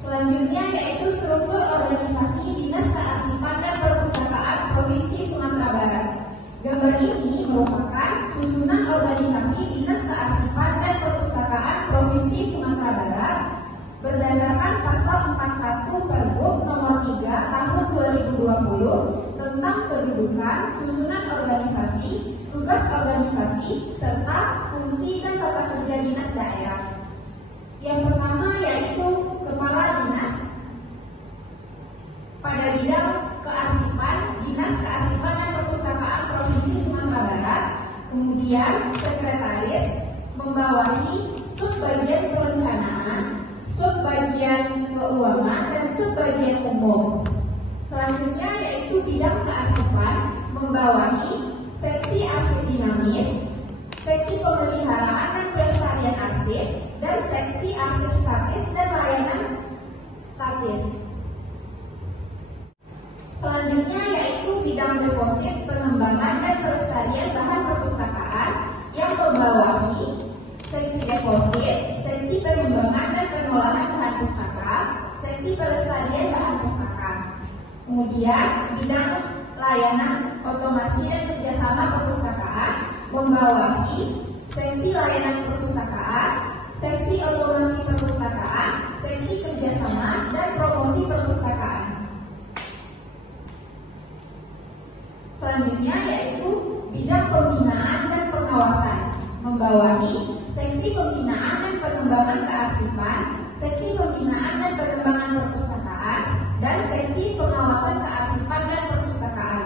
Selanjutnya yaitu struktur organisasi Dinas Kearsipan dan Perpustakaan Provinsi Sumatera Barat. Gambar ini merupakan susunan organisasi Dinas Kearsipan dan Perpustakaan Provinsi Sumatera Barat berdasarkan pasal 41 Pergub Nomor 3 Tahun 2020 tentang kedudukan, susunan organisasi, tugas organisasi, serta fungsi dan tata kerja dinas daerah. Yang pertama yaitu Kepala Dinas pada bidang kearsipan, Dinas Kearsipan dan Perpustakaan Provinsi Sumatera Barat. Kemudian Sekretaris membawahi subbagian perencanaan, subbagian keuangan, dan subbagian umum. Selanjutnya yaitu bidang kearsipan membawahi seksi arsip dinamis, seksi pemeliharaan dan pelestarian arsip, dan seksi arsip statis dan layanan statis. Selanjutnya yaitu bidang deposit, pengembangan dan pelestarian bahan perpustakaan yang membawahi seksi deposit, seksi pengembangan dan pengolahan bahan pustaka, seksi pelestarian bahan pustaka. Kemudian bidang layanan otomasi dan kerjasama perpustakaan membawahi seksi layanan perpustakaan, seksi otomasi perpustakaan, seksi kerjasama dan promosi perpustakaan. Selanjutnya yaitu bidang pembinaan dan pengawasan membawahi seksi pembinaan dan pengembangan kearsipan, seksi pembinaan dan pengembangan perpustakaan, dan seksi pengawasan kawasan kearsipan dan perpustakaan.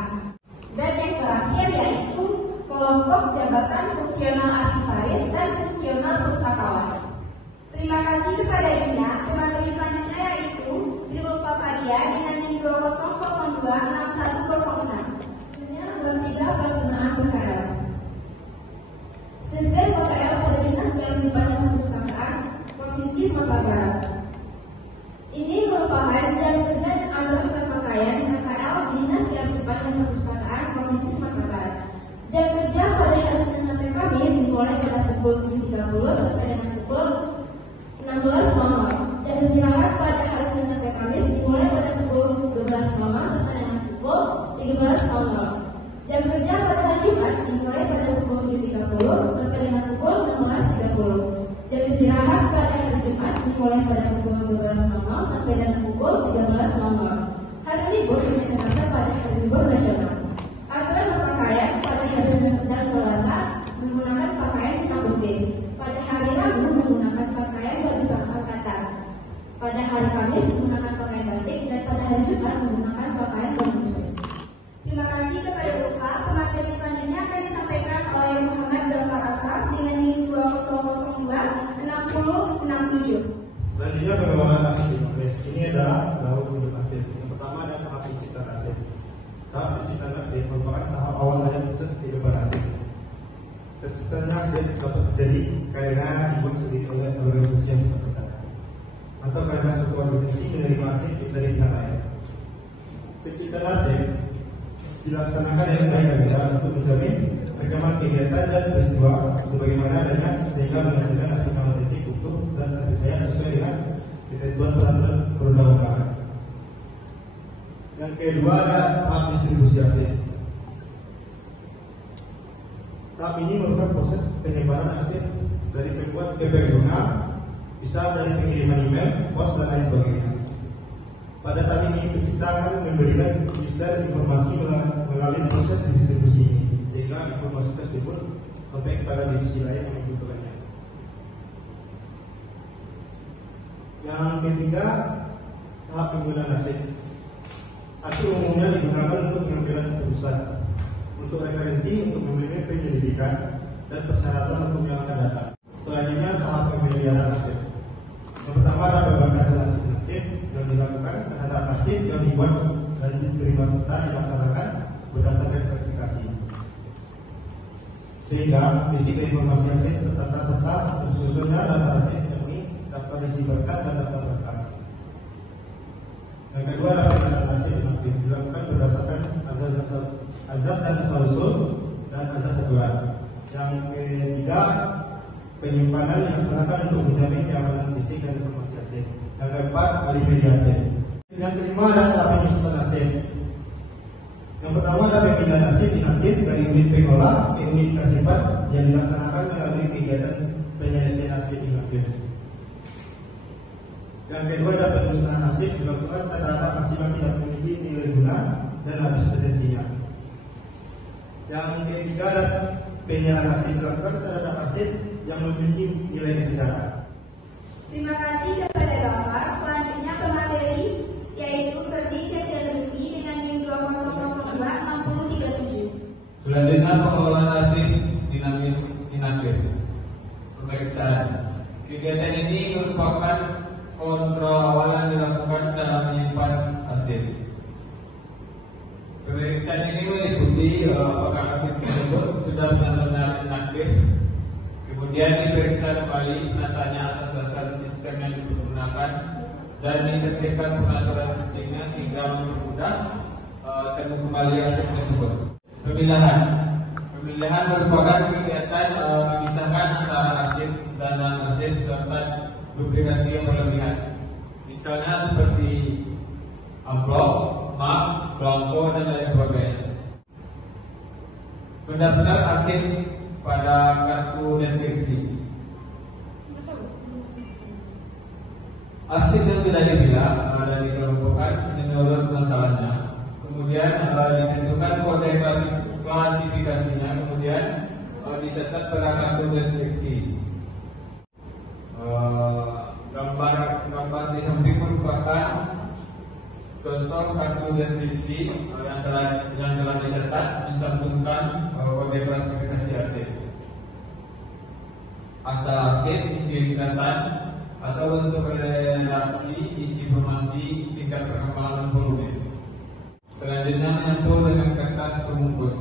Dan yang terakhir yaitu kelompok jabatan fungsional arsiparis dan fungsional pustakawan. Terima kasih kepada Dina. Pemateri selanjutnya yaitu Dirulfa Fadia dengan NIM 20026106. Nomor 3, pelaksanaan PKL. Sistem PKL pada Dinas Kearsipan dan Perpustakaan Provinsi Sumatera Barat. Ini merupakan jam kerja dan aturan berpakaian PKL di Dinas Kearsipan dan Perpustakaan Provinsi Sumatera Barat. Jam kerja pada hari Senin sampai Kamis dimulai pada pukul 7.30 sampai dengan pukul 16.00. Jam istirahat pada hari Senin sampai Kamis dimulai pada pukul 12.00 sampai dengan pukul 13.00. Jam kerja pada hari Jumat dimulai pada pukul 7.30 sampai dengan pukul 16.30. Jam istirahat pada hari Jumat dimulai pada pukul 12.00 sampai dengan pukul 13.00. Hari libur hanya terasa pada hari libur nasional. Aturan berpakaian pada hari Senin dan Selasa menggunakan pakaian hitam putih. Pada hari Rabu menggunakan pakaian baju pakatan. Pada hari Kamis menggunakan pakaian batik dan pada hari Jumat menggunakan pakaian baju muslim. Terima kasih kepada Ulfa. Pemateri selanjutnya akan disampaikan oleh Muhammad Gafar Asraf dengan NIM 20026067. Selanjutnya pengembangan aset di Kongres. Ini adalah tahap unjuk aset. Yang pertama adalah tahap penciptaan aset. Tahap penciptaan aset merupakan tahap awal dari proses kehidupan aset. Penciptaan aset dapat terjadi karena dibuat sendiri oleh organisasi yang bersangkutan atau karena suatu organisasi menerima aset dari pihak lain. Penciptaan aset dilaksanakan dengan baik dan benar untuk menjamin rekaman kegiatan dan peristiwa sebagaimana adanya sehingga menghasilkan hasil analitik utuh dan terpercaya sesuai dengan ketentuan peraturan perundang-undangan. Yang kedua adalah tahap distribusi aset. Tahap ini merupakan proses penyebaran aset dari pembuat ke pengguna, bisa dari pengiriman email, pos dan lain sebagainya. Pada tahap ini pencipta akan memberikan user informasi melalui proses distribusi ini, sehingga informasi tersebut sampai kepada divisi lain yang membutuhkannya. Yang ketiga, tahap penggunaan aset. Aset umumnya digunakan untuk pengambilan keputusan, untuk referensi, untuk memiliki penyelidikan dan persyaratan untuk yang akan datang. Selanjutnya tahap pemeliharaan aset. Yang pertama adalah pembatasan aset aktif yang dilakukan terhadap aset yang dibuat dan diterima serta dilaksanakan berdasarkan klasifikasi. Sehingga fisik informasi aset tertata serta tersusunnya data aset yang ini daftar isi berkas dan daftar berkas. Yang kedua adalah penyelesaian aset yang aktif dilakukan berdasarkan azas dan asal-usul dan azas aturan. Yang ketiga, penyimpanan yang dilaksanakan untuk menjamin keamanan fisik dan informasi aset. Yang keempat, alih media aset. Yang kelima adalah penyusunan aset. Yang pertama adalah pemindahan aset inaktif dari unit pengolah ke unit kearsipan yang dilaksanakan melalui kegiatan penyelesaian aset inaktif. Yang kedua adalah penyusunan aset dilakukan terhadap aset yang tidak memiliki nilai guna dan habis potensinya. Yang ketiga adalah penyerahan aset dilakukan terhadap aset yang memiliki nilai kesedaran. Terima kasih kepada Gafar. Selanjutnya pemateri yaitu Ferdi Septianuski dengan NIM 20026037. Selanjutnya pengelolaan aset dinamis inaktif. Pemeriksaan. Kegiatan ini merupakan kontrol awal yang dilakukan dalam menyimpan aset. Pemeriksaan ini meliputi apakah aset tersebut sudah benar-benar inaktif. Kemudian diperiksa kembali penataannya atas dasar sistem yang digunakan dan ditertibkan pengaturan fisiknya sehingga mempermudah temu kembali aset tersebut. Pemilahan merupakan kegiatan memisahkan antara aset dan non-aset serta duplikasi yang berlebihan. Misalnya seperti amplop, map, belangko dan lain sebagainya. Mendaftar aset pada kartu deskripsi. Aset yang sudah dipilah dan dikelompokkan menurut masalahnya. Kemudian ditentukan kode klasifikasinya. Kemudian dicatat pada kartu deskripsi. Gambar di samping merupakan Contoh kartu deskripsi yang telah dicetak mencantumkan bagai klasifikasi arsip, asal arsip, isi ringkasan, atau bentuk redaksi, isi informasi, tingkat perkembangan volume. Selanjutnya menyambung dengan kertas pembungkus.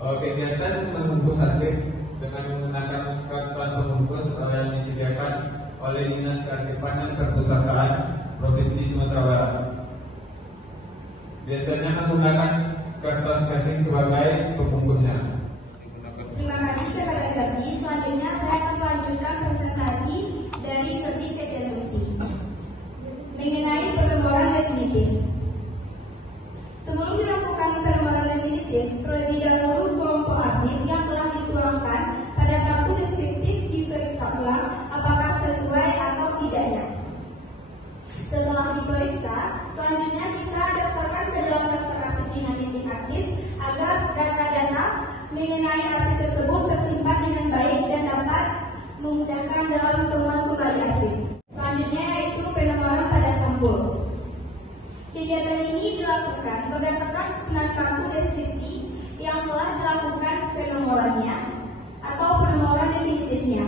Kegiatan membungkus arsip dengan menggunakan kertas pembungkus yang disediakan oleh Dinas Kearsipan dan Perpustakaan Provinsi Sumatera Barat. Biasanya menggunakan kertas casing sebagai pembungkusnya. Terima kasih kepada Ferdi. Selanjutnya saya akan melanjutkan presentasi dari Ferdi Setianusti mengenai penomoran definitif. Sebelum dilakukan penomoran definitif, terlebih dahulu kelompok arsip yang telah dituangkan pada kartu deskriptif diperiksa ulang apakah sesuai atau tidaknya. Setelah diperiksa, selanjutnya kita daftarkan ke dalam daftar arsip dinamik aktif agar data-data mengenai arsip tersebut tersimpan dengan baik dan dapat memudahkan dalam temuan kembali arsip. Selanjutnya yaitu penomoran pada sampul. Kegiatan ini dilakukan berdasarkan susunan kartu deskripsi yang telah dilakukan penomorannya atau penomoran definitifnya.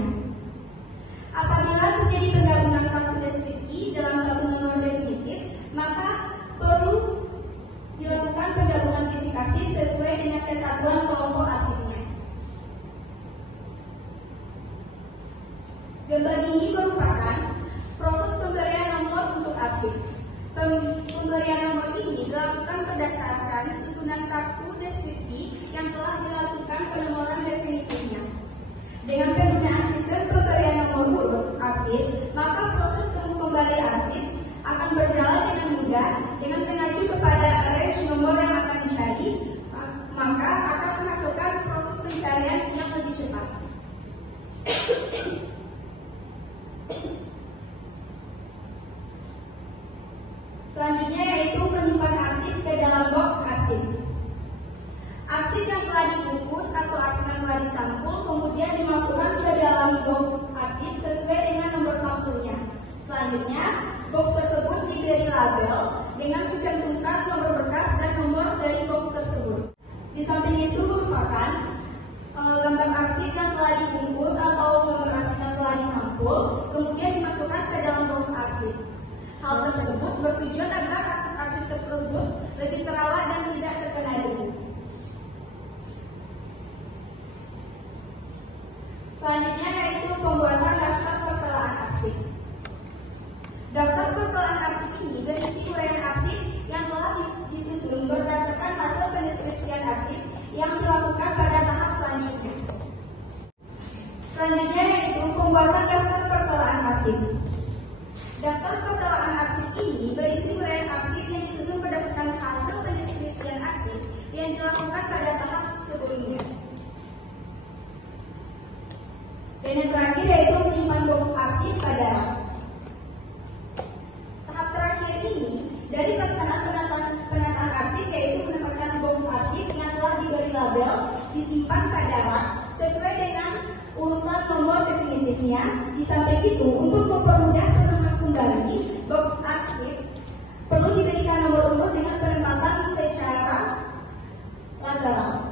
Apabila terjadi penggabungan kartu deskripsi dalam satu nomor definitif, maka perlu dilakukan penggabungan fisik arsip sesuai dengan kesatuan kelompok arsipnya. Gambar ini merupakan proses pemberian nomor untuk arsip. Pemberian nomor ini dilakukan berdasarkan susunan kartu deskripsi yang telah dilakukan penomoran definitifnya. Dengan penggunaan sistem pemberian nomor urut arsip, maka proses kembali arsip akan berjalan dengan mudah dengan mengacu kepada range nomor yang akan dicari, maka akan menghasilkan proses pencarian yang lebih cepat. Selanjutnya yaitu penyimpanan arsip ke dalam box arsip. Arsip yang telah dibungkus atau arsip yang telah disampul kemudian dimasukkan ke dalam box arsip sesuai dengan nomor sampulnya. Selanjutnya, box tersebut diberi label dengan mencantumkan nomor berkas dan nomor dari box tersebut. Di samping itu merupakan gambar arsip yang telah dibungkus atau gambar arsip yang telah disampul kemudian dimasukkan ke dalam box arsip. Hal tersebut bertujuan agar arsip tersebut lebih terawat dan tidak terkena debu. Selanjutnya yaitu pembuatan daftar pertelaan arsip. Daftar pertelaan arsip ini berisi uraian arsip yang telah disusun berdasarkan hasil pendeskripsian arsip yang dilakukan pada tahap selanjutnya. Selanjutnya yaitu pembuatan daftar pertelaan arsip. Daftar pertelaan arsip ini berisi uraian arsip yang disusun berdasarkan hasil pendeskripsian arsip yang dilakukan pada tahap sebelumnya. Dan yang terakhir yaitu menyimpan box arsip pada rak. Tahap terakhir ini dari pelaksanaan penataan arsip yaitu menempatkan box arsip yang telah diberi label disimpan pada rak sesuai dengan urutan nomor definitifnya. Di samping itu, untuk mempermudah penemuan kembali box arsip perlu diberikan nomor urut dengan penempatan secara lateral.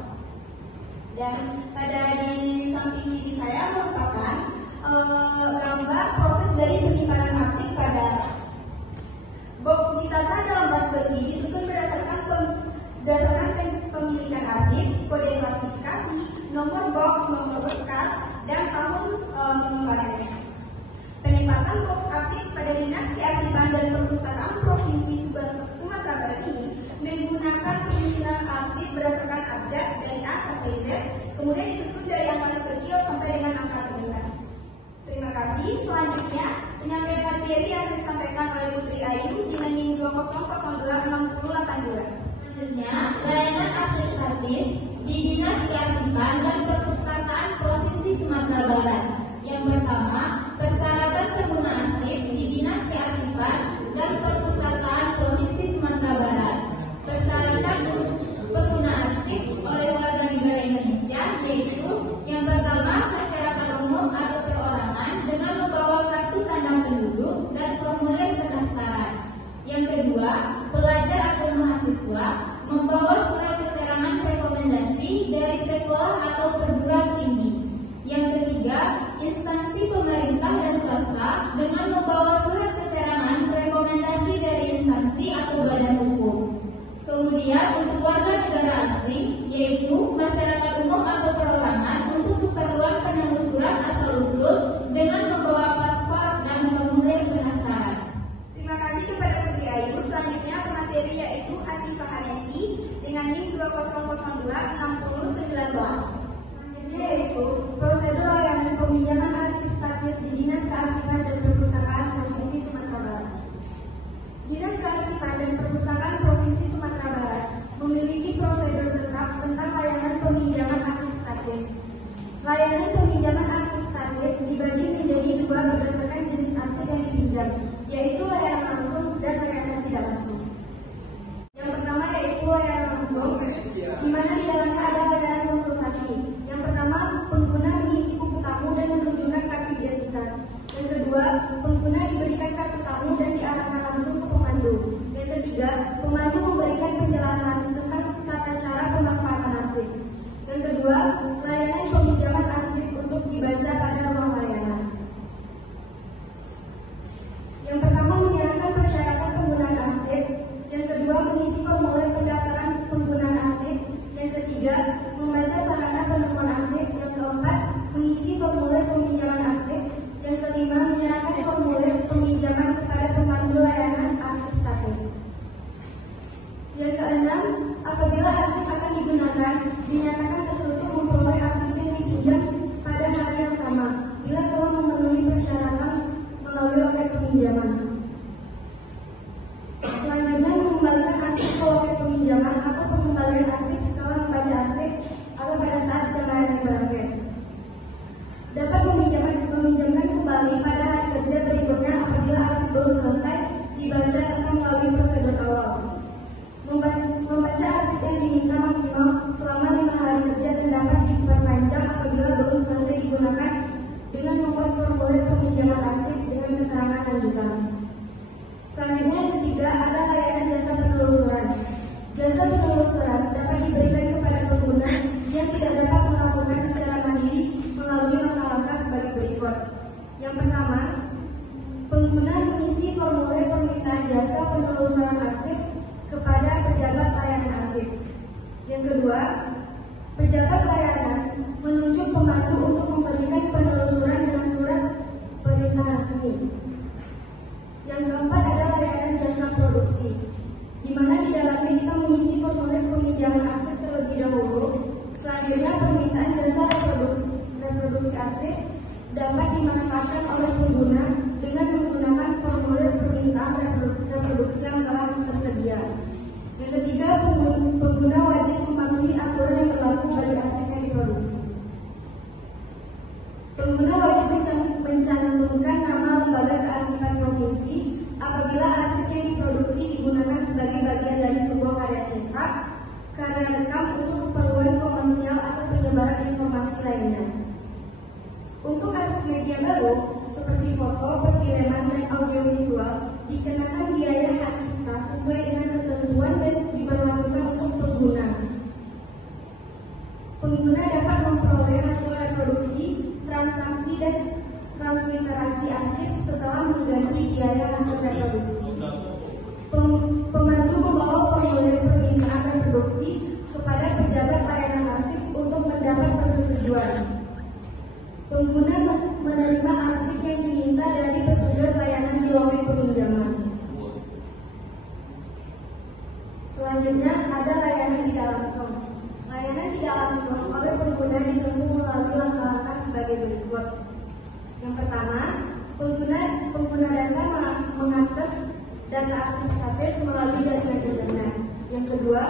Dan pada di samping kiri saya merupakan gambar proses dari penyimpanan arsip pada rak. Box ditata dalam rak besi disusun berdasarkan pemilikan arsip, kode klasifikasi, nomor box, nomor berkas, dan tahun penyimpanannya. Penempatan box arsip pada Dinas Kearsipan dan Perpustakaan Provinsi Sumatera Barat ini menggunakan penyusunan arsip berdasarkan abjad dari A sampai Z, kemudian disusun dari angka terkecil sampai dengan angka terbesar. Terima kasih. Selanjutnya, penyampaian materi yang disampaikan oleh Putri Ayu dengan NIM 20026082. Selanjutnya, layanan arsip statis di Dinas Kearsipan dan Perpustakaan Provinsi Sumatera Barat. Yang pertama, persyaratan pengguna arsip di Dinas Kearsipan dan Perpustakaan Provinsi Sumatera Barat. Persyaratan pengguna arsip oleh warga negara Indonesia yaitu yang pertama, masyarakat umum atau perorangan dengan membawa kartu tanda penduduk dan formulir pendaftaran. Yang kedua, pelajar mahasiswa membawa surat keterangan rekomendasi dari sekolah atau perguruan tinggi. Yang ketiga, instansi pemerintah dan swasta dengan membawa surat keterangan rekomendasi dari instansi atau badan hukum. Kemudian untuk warga negara asing, yaitu masyarakat umum atau perorangan untuk keperluan penelusuran asal-usul dengan membawa paspor dan formulir pendaftaran. Terima kasih kepada Putri Ayu. Selanjutnya pemateri yaitu Atifah Hanesi dengan NIM 20026019. Yaitu prosedur layanan peminjaman arsip statis di Dinas Kearsipan dan Perpustakaan Provinsi Sumatera Barat. Dinas Kearsipan dan Perpustakaan Provinsi Sumatera Barat memiliki prosedur tetap tentang layanan peminjaman arsip statis. Layanan peminjaman arsip statis dibagi menjadi dua berdasarkan jenis arsip yang dipinjam, yaitu layanan langsung dan layanan tidak langsung. Yang pertama yaitu layanan langsung, di mana di dalamnya ada layanan konsultasi. Yang pertama, pengguna mengisi buku tamu dan menunjukkan kartu identitas. Yang kedua, pengguna diberikan kartu tamu dan diarahkan langsung ke pemandu. Yang ketiga, pemandu memberikan penjelasan tentang tata cara pemanfaatan arsip. Yang kedua, layanan peminjaman arsip untuk dibaca pada ruang layanan. Yang pertama, menyerahkan persyaratan penggunaan arsip. Yang kedua, mengisi formulir pendaftaran penggunaan arsip. Yang ketiga, membaca sarana penemuan arsip. Yang keempat, mengisi formulir peminjaman arsip. Yang kelima, menyerahkan formulir peminjaman kepada pemandu layanan arsip statis. Yang keenam, apabila arsip akan digunakan, dinyatakan tertutup memperoleh arsip yang dipinjam pada hari yang sama bila telah memenuhi persyaratan melalui loket peminjaman. Selanjutnya, mengembalikan arsip ke loket peminjaman atau pengembalian arsip setelah membaca arsip atau pada saat jam layanan berakhir. Dapat meminjamkan kembali pada hari kerja berikutnya apabila arsip baru selesai dibaca tanpa melalui prosedur awal. Membaca arsip yang diminta maksimal selama 5 hari kerja dan dapat diperpanjang apabila belum selesai digunakan dengan membuat formulir peminjaman arsip dengan keterangan lanjutan. Selanjutnya yang ketiga ada layanan jasa penelusuran. Jasa penelusuran dapat diberikan kepada pengguna yang tidak dapat melakukan secara mandiri melalui langkah-langkah sebagai berikut. Yang pertama, pengguna mengisi formulir permintaan jasa penelusuran arsip kepada pejabat layanan arsip. Yang kedua, pejabat layanan menunjuk pemandu untuk memberikan penelusuran dengan surat perintah resmi. Yang keempat adalah layanan jasa produksi, di mana di dalamnya kita mengisi formulir peminjaman arsip terlebih dahulu. Selanjutnya permintaan jasa reproduksi arsip dapat dimanfaatkan oleh pengguna dengan menggunakan formulir permintaan reproduksi yang telah tersedia. Yang ketiga, pengguna wajib mematuhi aturan yang berlaku bagi arsip yang diproduksi. Pengguna wajib mencantumkan nama lembaga kearsipan provinsi apabila arsip yang diproduksi digunakan sebagai bagian dari sebuah karya cetak, karya rekam untuk keperluan komersial atau penyebaran informasi lainnya. Untuk arsip media baru seperti foto, perfilman, dan audiovisual dikenakan biaya hak cipta sesuai dengan ketentuan dan diberlakukan untuk pengguna. Pengguna dapat memperoleh hasil reproduksi, transaksi, dan transliterasi arsip setelah mengganti biaya hasil reproduksi. Pemandu membawa formulir permintaan reproduksi kepada pejabat layanan arsip untuk mendapat persetujuan. Pengguna menerima arsip yang diminta dari petugas layanan di loket peminjaman. Selanjutnya ada layanan tidak langsung. Layanan tidak langsung oleh pengguna ditempuh melalui langkah-langkah sebagai berikut. Yang pertama, pengguna data mengakses data arsip statis melalui jaringan internet. Yang kedua,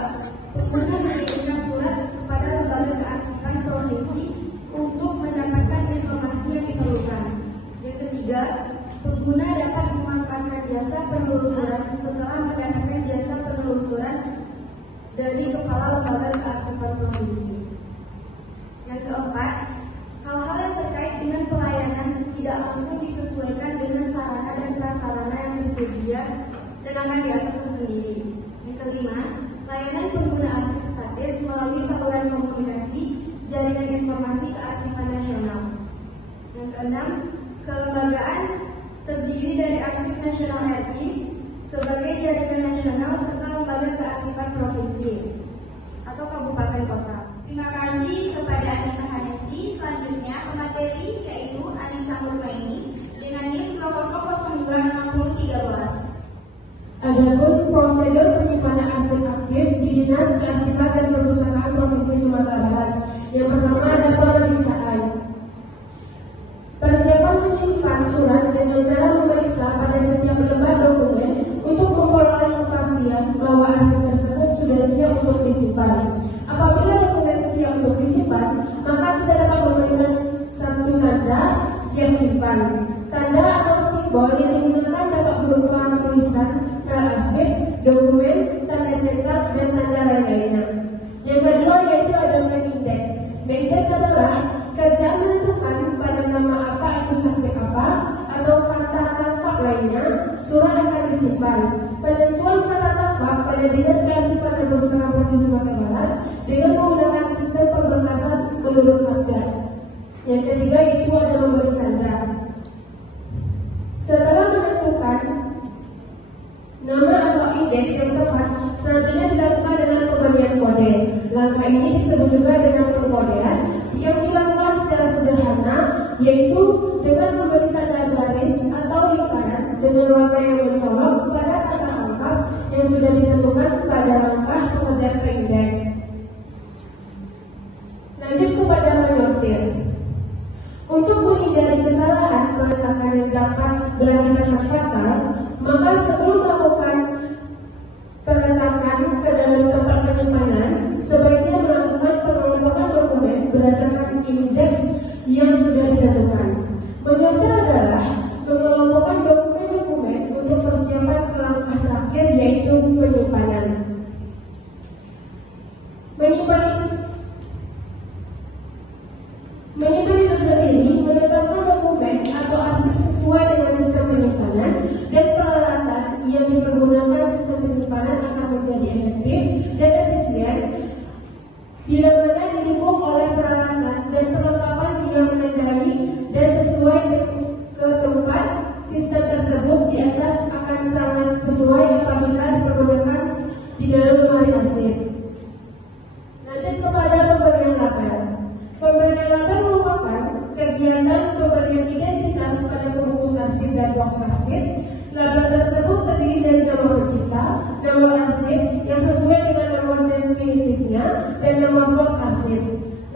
pengguna mengirimkan surat kepada lembaga kearsipan provinsi untuk mendapatkan informasi yang diperlukan. Yang ketiga, pengguna dapat memanfaatkan jasa penelusuran setelah mendapatkan jasa penelusuran dari kepala lembaga kearsipan provinsi. Yang keempat, hal-hal yang terkait dengan pelayanan tidak langsung disesuaikan dengan sarana dan prasarana yang tersedia dan akan diatur sendiri. Yang kelima, nasional serta lembaga kearsipan provinsi atau kabupaten kota. Terima kasih kepada Anita Hanesi. Selanjutnya pemateri yaitu Anissa Nurmaini dengan NIM 2002613. Adapun prosedur penyimpanan arsip aktif di Dinas Kearsipan dan Perpustakaan Provinsi Sumatera Barat. Yang pertama ada pemeriksaan. Persiapan menyimpan surat dengan cara memeriksa pada setiap lembar dokumen untuk memperoleh kepastian bahwa arsip tersebut sudah siap untuk disimpan. Apabila dokumen siap untuk disimpan, maka kita dapat memberikan satu tanda siap simpan. Tanda atau simbol yang digunakan dapat berupa tulisan, arsip, dokumen, tanda cetak, dan tanda lain-lainnya. Yang kedua yaitu ada main index. Main index adalah kerjaan menentukan pada nama apa itu subjek apa atau kata tangkap lainnya surat akan disimpan. Penentuan kata tangkap pada Dinas Kearsipan dan Perpustakaan Provinsi Sumatera Barat dengan menggunakan sistem pemberkasan menurut abjad. Yang ketiga itu ada memberi tanda. Setelah menentukan nama atau indeks yang tepat, selanjutnya dilakukan dengan pemberian kode. Langkah ini disebut juga dengan pengkodean yang dilakukan secara sederhana, yaitu dengan memberi tanda garis atau lingkaran dengan warna yang mencolok pada kata tangkap yang sudah ditentukan pada langkah pengerjaan indeks. Lanjut kepada menyortir. Untuk menghindari kesalahan peletakan yang dapat berakibat fatal, maka sebelum melakukan peletakan ke dalam tempat penyimpanan, sebaiknya melakukan pengelompokan dokumen berdasarkan indeks yang sudah ditentukan. Menyortir adalah mengelompokkan dokumen-dokumen untuk persiapan ke langkah terakhir, yaitu penyimpanan. Menyimpan itu sendiri menetapkan dokumen atau arsip sesuai dengan sistem penyimpanan dan peralatan yang dipergunakan. Sistem penyimpanan akan menjadi efektif dan efisien bila mana didukung oleh peralatan dan perlengkapan yang menandai dan sesuai ke tempat. Sistem tersebut di atas akan sangat sesuai apabila dipergunakan di dalam lemari arsip. Lanjut kepada pemberian label. Pemberian label merupakan kegiatan pemberian identitas pada pembungkus arsip dan box arsip. Label tersebut terdiri dari nama pencipta, nomor arsip yang sesuai dengan nomor definitifnya, dan nomor box arsip.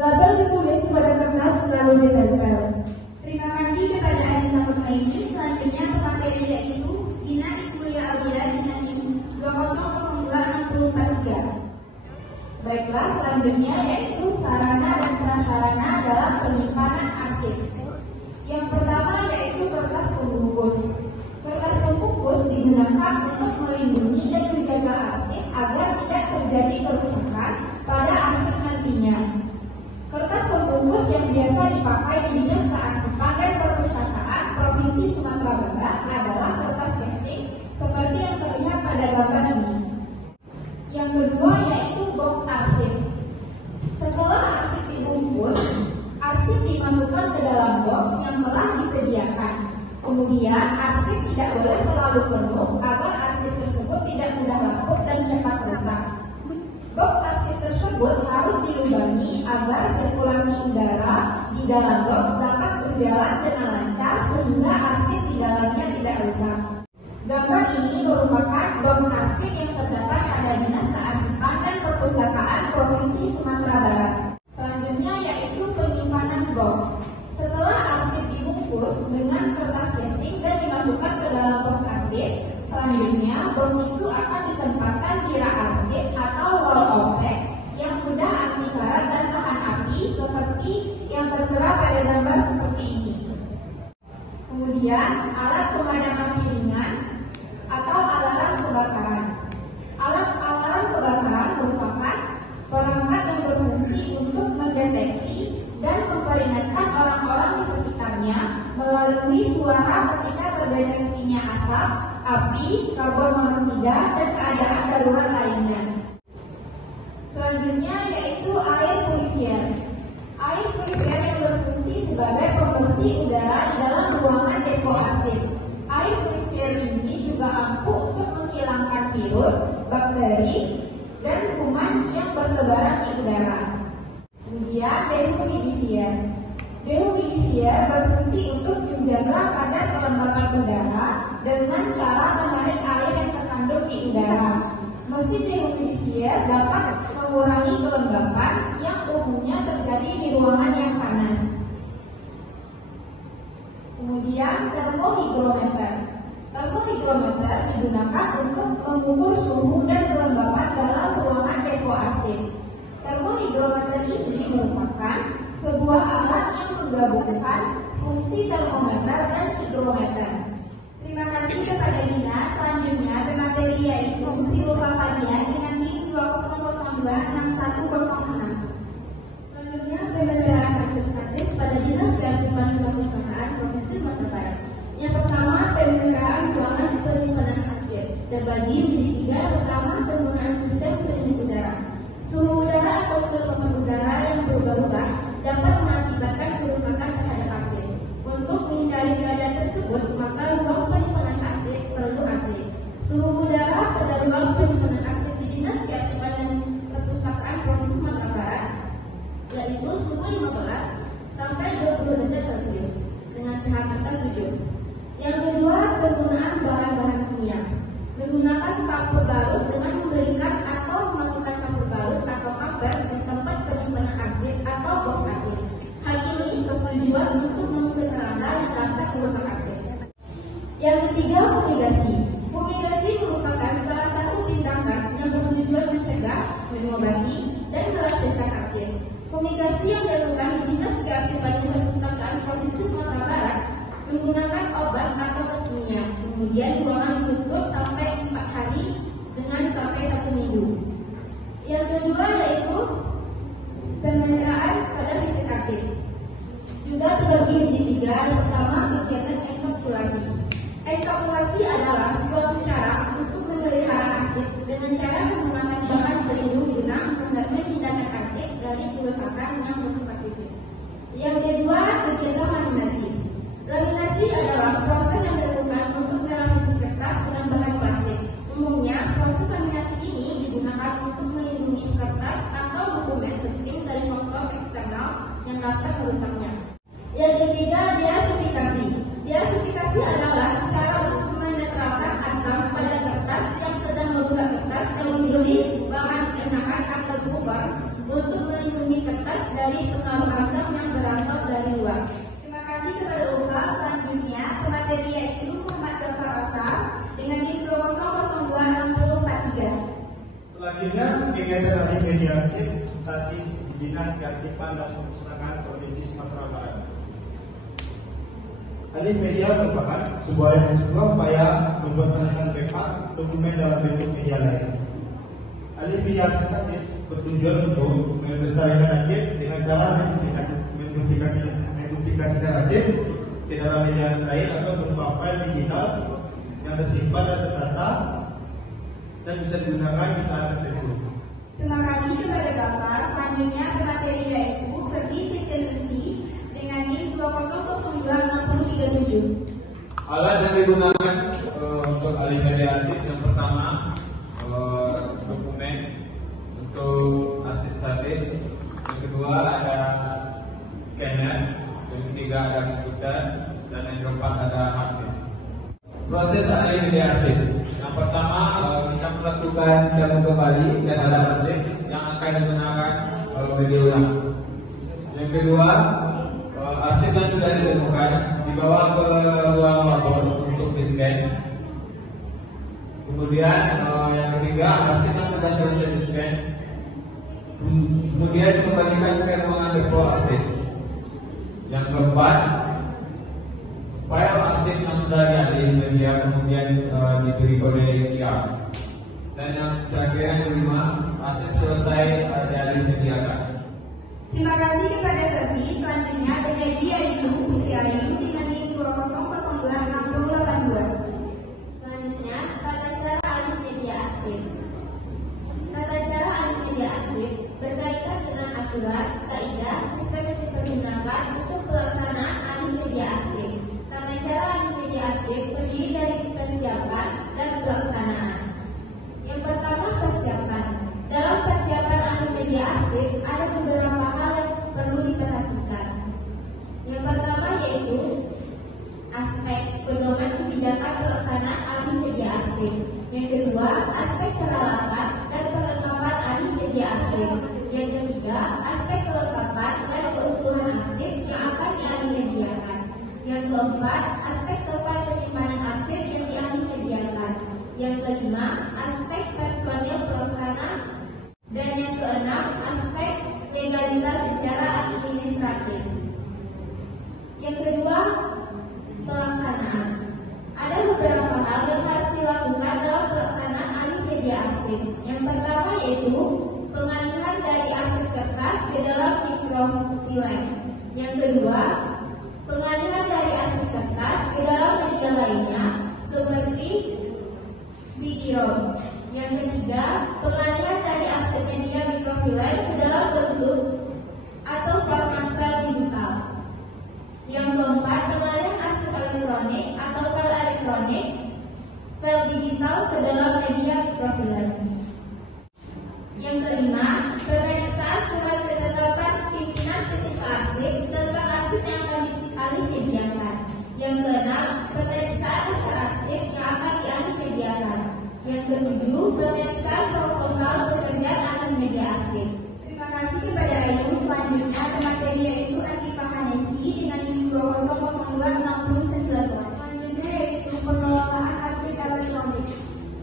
Label ditulis pada kertas lalu ditempel. Terima kasih kepada Anissa Nurmaini. Selanjutnya pemateri yaitu Dina Ismulia Aulia dengan NIM 2002643. Baiklah, selanjutnya yaitu sarana dan prasarana dalam penyimpanan arsip. Yang pertama yaitu kertas pembungkus. Kertas pembungkus digunakan untuk melindungi dan menjaga arsip agar tidak terjadi kerusakan pada arsip nantinya. Kertas pembungkus yang biasa dipakai di Dinas Kearsipan dan Perpustakaan Provinsi Sumatera Barat adalah kertas casing seperti yang terlihat pada gambar ini. Yang kedua yaitu box arsip. Setelah arsip dibungkus, arsip dimasukkan ke dalam box yang telah disediakan. Kemudian arsip tidak boleh terlalu penuh agar arsip tersebut tidak mudah lapuk dan cepat rusak. Box arsip tersebut harus dilubangi agar sirkulasi udara di dalam box dapat berjalan dengan lancar sehingga arsip di dalamnya tidak rusak. Gambar ini merupakan box arsip yang terdapat pada Dinas Kearsipan dan Perpustakaan Provinsi Sumatera Barat. Selanjutnya yaitu penyimpanan box. Setelah arsip dibungkus dengan kertas casing dan dimasukkan ke dalam box arsip, selanjutnya box itu akan ditempatkan di rak arsip atau wall opaque yang sudah anti karat dan tahan api seperti yang tertera pada gambar seperti ini. Kemudian alat pemadam api ringan atau alarm kebakaran. Alat alarm kebakaran merupakan perangkat yang berfungsi untuk mendeteksi dan memperingatkan orang-orang di sekitarnya melalui suara ketika terdeteksinya asap, api, karbon monoksida, dan keadaan darurat lainnya. Selanjutnya yaitu air purifier. Air purifier yang berfungsi sebagai pembersih udara di dalam ruangan depo arsip. Air purifier ini juga ampuh untuk menghilangkan virus, bakteri, dan kuman yang bertebaran di udara. Kemudian dehumidifier. Dehumidifier berfungsi untuk menjaga kadar kelembapan udara dengan cara menarik air yang terkandung di udara. Mesin dehumidifier dapat mengurangi kelembapan yang umumnya terjadi di ruangan yang panas. Kemudian termohigrometer. Termohigrometer digunakan untuk mengukur suhu dan kelembapan dalam ruangan depo AC. Termohigrometer ini merupakan sebuah alat yang menggabungkan fungsi termometer dan higrometer. Terima kasih kepada Dina. Selanjutnya pemateri yaitu Silva Fadian dengan NIM 20026106. Selanjutnya penyelenggaraan kasus statis pada Dinas Kearsipan dan Perpustakaan Provinsi Sumatera Barat. Yang pertama, penyelenggaraan ruangan penyimpanan arsip terbagi menjadi tiga. Pertama, penggunaan sistem pelindung udara. Suhu udara atau kelembapan udara yang berubah-ubah dapat mengakibatkan kerusakan terhadap arsip. Untuk menghindari keadaan tersebut, maka ruang penyimpanan arsip perlu AC. Suhu udara pada ruang penyimpanan arsip di Dinas Kearsipan dan Perpustakaan Provinsi Sumatera Barat yaitu suhu 15 sampai 20 derajat Celcius dengan pH atas 7. Yang kedua, penggunaan bahan-bahan kimia. Menggunakan kapur barus dengan memberikan atau memasukkan kapur barus atau kamper di tempat penyimpanan arsip atau box arsip. Hal ini bertujuan untuk mengusir serangga yang dapat merusak arsip. Yang ketiga, fumigasi. Fumigasi merupakan salah satu tindakan yang bertujuan mencegah, mengobati, dan melaksanakan arsip. Fumigasi yang dilakukan di Dinas Kearsipan dan Perpustakaan Provinsi Sumatera Barat menggunakan obat atau zat kimia. Kemudian ruangan ditutup sampai 4 hari dengan sampai 1 minggu. Yang kedua yaitu penyelenggaraan pada fisik arsip. Juga terbagi menjadi tiga. Yang pertama, kegiatan enkapsulasi. Enkapsulasi adalah suatu cara untuk memelihara arsip dengan cara menggunakan bahan pelindung guna menghindari arsip dari kerusakan yang bersifat fisik. Yang kedua, kegiatan laminasi. Laminasi adalah proses yang dilakukan untuk melapisi kertas dengan bahan plastik. Umumnya, proses laminasi ini digunakan untuk melindungi kertas atau dokumen penting dari faktor eksternal yang dapat merusaknya. Yang ketiga, deasifikasi. Deasifikasi adalah cara untuk menetralkan asam pada kertas yang sedang merusak kertas dan memberi bahan pencernaan atau buffer untuk melindungi kertas dari pengaruh asam yang berasal dari luar. Terima kasih kepada Ulfa. Selanjutnya pemateri yaitu Muhammad Gafar Asal dengan NIM 20026043. Selanjutnya kegiatan ahli media arsip statis di Dinas Kearsipan dan Perpustakaan Provinsi Sumatera Barat. Ahli media merupakan sebuah upaya membuat sarana backup dokumen dalam bentuk media lain. Ahli media statis bertujuan untuk melestarikan arsip dengan cara menduplikasikan arsip ke dalam media lain atau berupa file digital yang tersimpan dan tertata dan bisa digunakan di saat tertentu. Terima kasih kepada Bapak. Selanjutnya pemateri yaitu Ferdi Sitianusti dengan NIM 20026037. Alat yang digunakan untuk ahli media arsip yang pertama dokumen untuk arsip statis, yang kedua ada scanner, yang ketiga ada komputer, dan yang keempat ada hard disk. Proses ahli media arsip. Yang pertama kita melakukan siapkan kembali dan ada arsip yang akan digunakan media ulang. Yang kedua, arsip yang sudah ditemukan dibawa ke ruang labor untuk di-scan. Kemudian yang ketiga, arsip yang sudah selesai di-scan kemudian dikembalikan ke ruangan depo arsip. Yang keempat, file arsip yang sudah dialih media kemudian diberi kode QR. Dan yang terakhir yang kelima, arsip selesai dialih mediakan. Terima kasih kepada Ferdi. Selanjutnya penyaji yaitu Putri Ayu dengan NIM 20026082. Selanjutnya, tata cara alih media arsip. Tata cara alih media arsip berkaitan dengan aturan, kaidah, sistem yang dipergunakan untuk pelaksanaan alih media arsip. Tata cara alih media arsip terdiri dari persiapan dan pelaksanaan. arsip. Yang ketiga, aspek kelengkapan dan keutuhan arsip yang akan dialih-mediakan. Yang keempat, aspek tempat penyimpanan arsip yang dialih-mediakan. Yang kelima, aspek personil pelaksana. Dan yang keenam, aspek legalitas secara administratif. Yang kedua, pelaksanaan. Ada beberapa hal yang harus dilakukan dalam pelaksanaan alih media arsip. Yang pertama yaitu pengalihan dari arsip kertas ke dalam mikrofilm. Yang kedua, pengalihan dari arsip kertas ke dalam media lainnya seperti CD-ROM. Yang ketiga, pengalihan dari arsip media mikrofilm ke dalam bentuk atau format file digital. Yang keempat, pengalihan arsip elektronik atau file elektronik, file digital ke dalam media mikrofilm. Yang kelima, pemeriksaan surat ketetapan pimpinan pencipta arsip tentang arsip yang akan dialih-mediakan. Yang keenam, pemeriksaan daftar arsip yang akan dialih-mediakan. Yang ketujuh, pemeriksaan proposal pekerjaan alih media arsip. Terima kasih kepada Ayu. Selanjutnya, materi yaitu Atifa Hanesi dengan NIM 20026019. Selanjutnya yaitu pengelolaan arsip elektronik.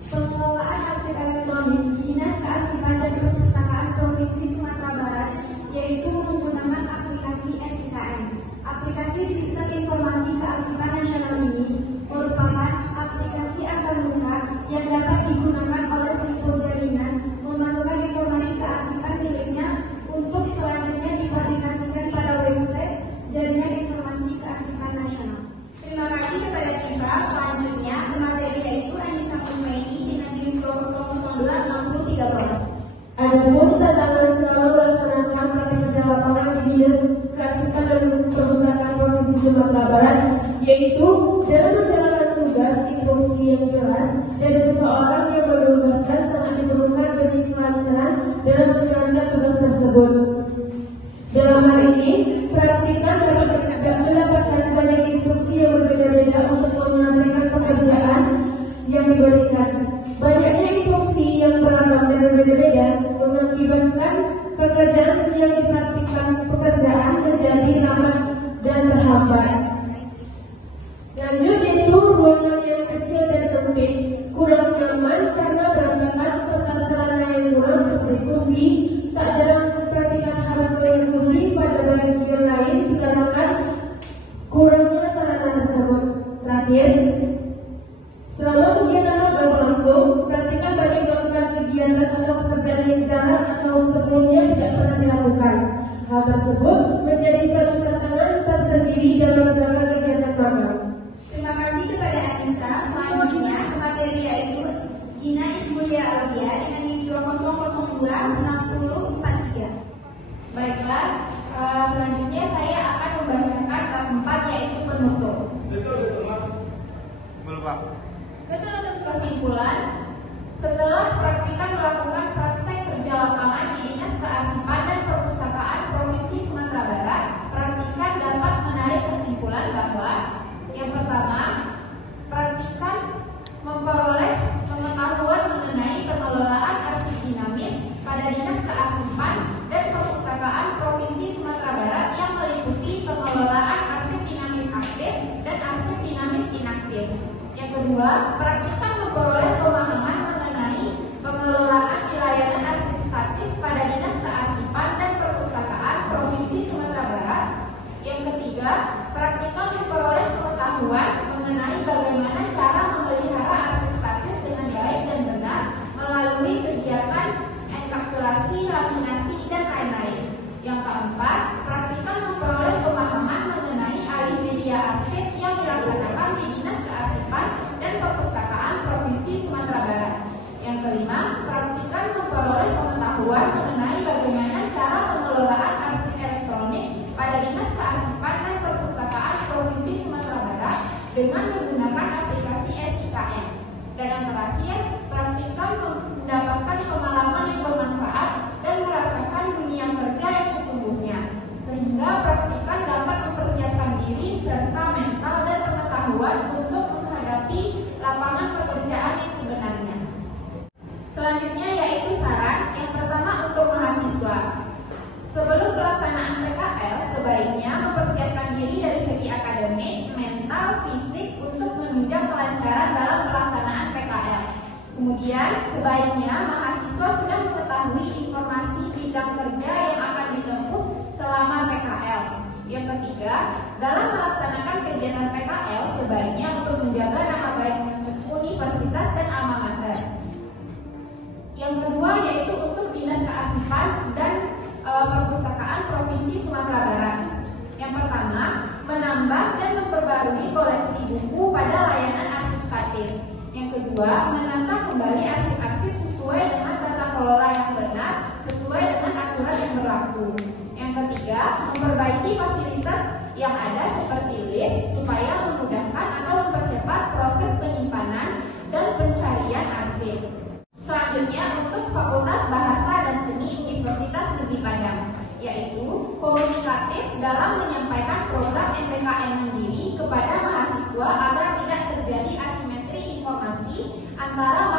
Pengelolaan arsip elektronik di Dinas Kearsipan dan Perpustakaan Provinsi Sumatera Barat yaitu menggunakan aplikasi SIKN. Aplikasi Sistem Informasi Kearsipan Nasional ini merupakan aplikasi antarmuka yang dapat digunakan oleh simpul jaringan memasukkan informasi kearsipan miliknya untuk selanjutnya dipublikasikan pada website Jaringan Informasi Kearsipan Nasional. Terima kasih kepada Tifa. Selanjutnya, materi yaitu Anissa Kurniaini dengan NIM 20026013. Adapun tantangan selalu melaksanakan praktik kerja lapangan di Dinas Kearsipan dan Perpustakaan Provinsi Sumatera Barat, yaitu dalam menjalankan tugas instruksi yang jelas dari seseorang yang menugaskan sangat diperlukan bagi kelancaran dalam menjalankan tugas tersebut. Dalam hal ini, praktikan dapat mendapatkan banyak instruksi yang berbeda-beda untuk menyelesaikan pekerjaan yang diberikan. Banyaknya instruksi yang beragam dan berbeda-beda mengakibatkan pekerjaan yang dipraktikkan pekerjaan menjadi lambat dan terhambat. Lanjut yaitu ruangan yang kecil dan sempit, kurang nyaman karena berantakan serta sarana yang kurang seperti kursi. Tak jarang praktikan harus berdiskusi pada bagian lain dikarenakan kurangnya sarana tersebut. Terakhir, selama kegiatan magang berlangsung, praktikan banyak melakukan kegiatan atau pekerjaan yang jarang atau sebelumnya tidak pernah dilakukan. Hal tersebut menjadi suatu tantangan tersendiri dalam menjalankan kegiatan magang. Terima kasih kepada Anissa. Selanjutnya, materi yaitu Gina Ismulia Aulia dengan NIM 20026043. Baiklah, selanjutnya saya akan membacakan bab 4 yaitu penutup. Betul atas kesimpulan, setelah praktikan melakukan praktek kerja lapangan di Dinas Kearsipan dan Perpustakaan Provinsi Sumatera Barat, praktikan dapat menarik kesimpulan bahwa yang pertama, praktikan memperoleh pengetahuan mengenai pengelolaan arsip dinamis pada Dinas Kearsipan dan Perpustakaan Provinsi Sumatera Barat yang meliputi pengelolaan arsip dinamis aktif dan arsip dinamis inaktif. Yang kedua, praktikan memperoleh pemahaman mengenai pengelolaan di layanan arsip statis pada Dinas Kearsipan dan Perpustakaan Provinsi Sumatera Barat. Yang ketiga, praktikan memperoleh pengetahuan mengenai bagaimana cara memelihara arsip statis dengan baik dan benar melalui kegiatan enkapsulasi, laminasi, dan lain-lain. Yang keempat, praktikan memperoleh pemahaman mengenai alih media arsip yang dilaksanakan di Dinas Kearsipan dan Perpustakaan Provinsi Sumatera Barat. Yang kelima, praktikan memperoleh pengetahuan mengenai bagaimana cara pengelolaan arsip elektronik pada Dinas Kearsipan dan Perpustakaan Provinsi Sumatera Barat dengan menggunakan aplikasi SIKN. Dan yang terakhir, praktikan mendapatkan pengalaman yang bermanfaat dan merasakan dunia kerja yang sesungguhnya, sehingga praktikan dapat mempersiapkan diri serta mental dan pengetahuan untuk menghadapi lapangan pekerjaan yang sebenarnya. Selanjutnya yaitu saran. Yang pertama, untuk Kemudian sebaiknya mahasiswa sudah mengetahui informasi bidang kerja yang akan ditempuh selama PKL. Yang ketiga, dalam melaksanakan kegiatan PKL sebaiknya untuk menjaga nama baik universitas dan alma mater. Yang kedua yaitu untuk Dinas Kearsipan dan Perpustakaan Provinsi Sumatera Barat. Yang pertama, menambah dan memperbarui koleksi buku pada layanan arsip. Yang kedua, menata kembali arsip-arsip sesuai dengan tata kelola yang benar, sesuai dengan aturan yang berlaku. Yang ketiga, memperbaiki fasilitas yang ada seperti lift supaya memudahkan atau mempercepat proses penyimpanan dan pencarian arsip. Selanjutnya untuk Fakultas Bahasa dan Seni Universitas Negeri Padang, yaitu komunikatif dalam menyampaikan program MPKN mandiri kepada mahasiswa agar tidak terjadi asimetri informasi antara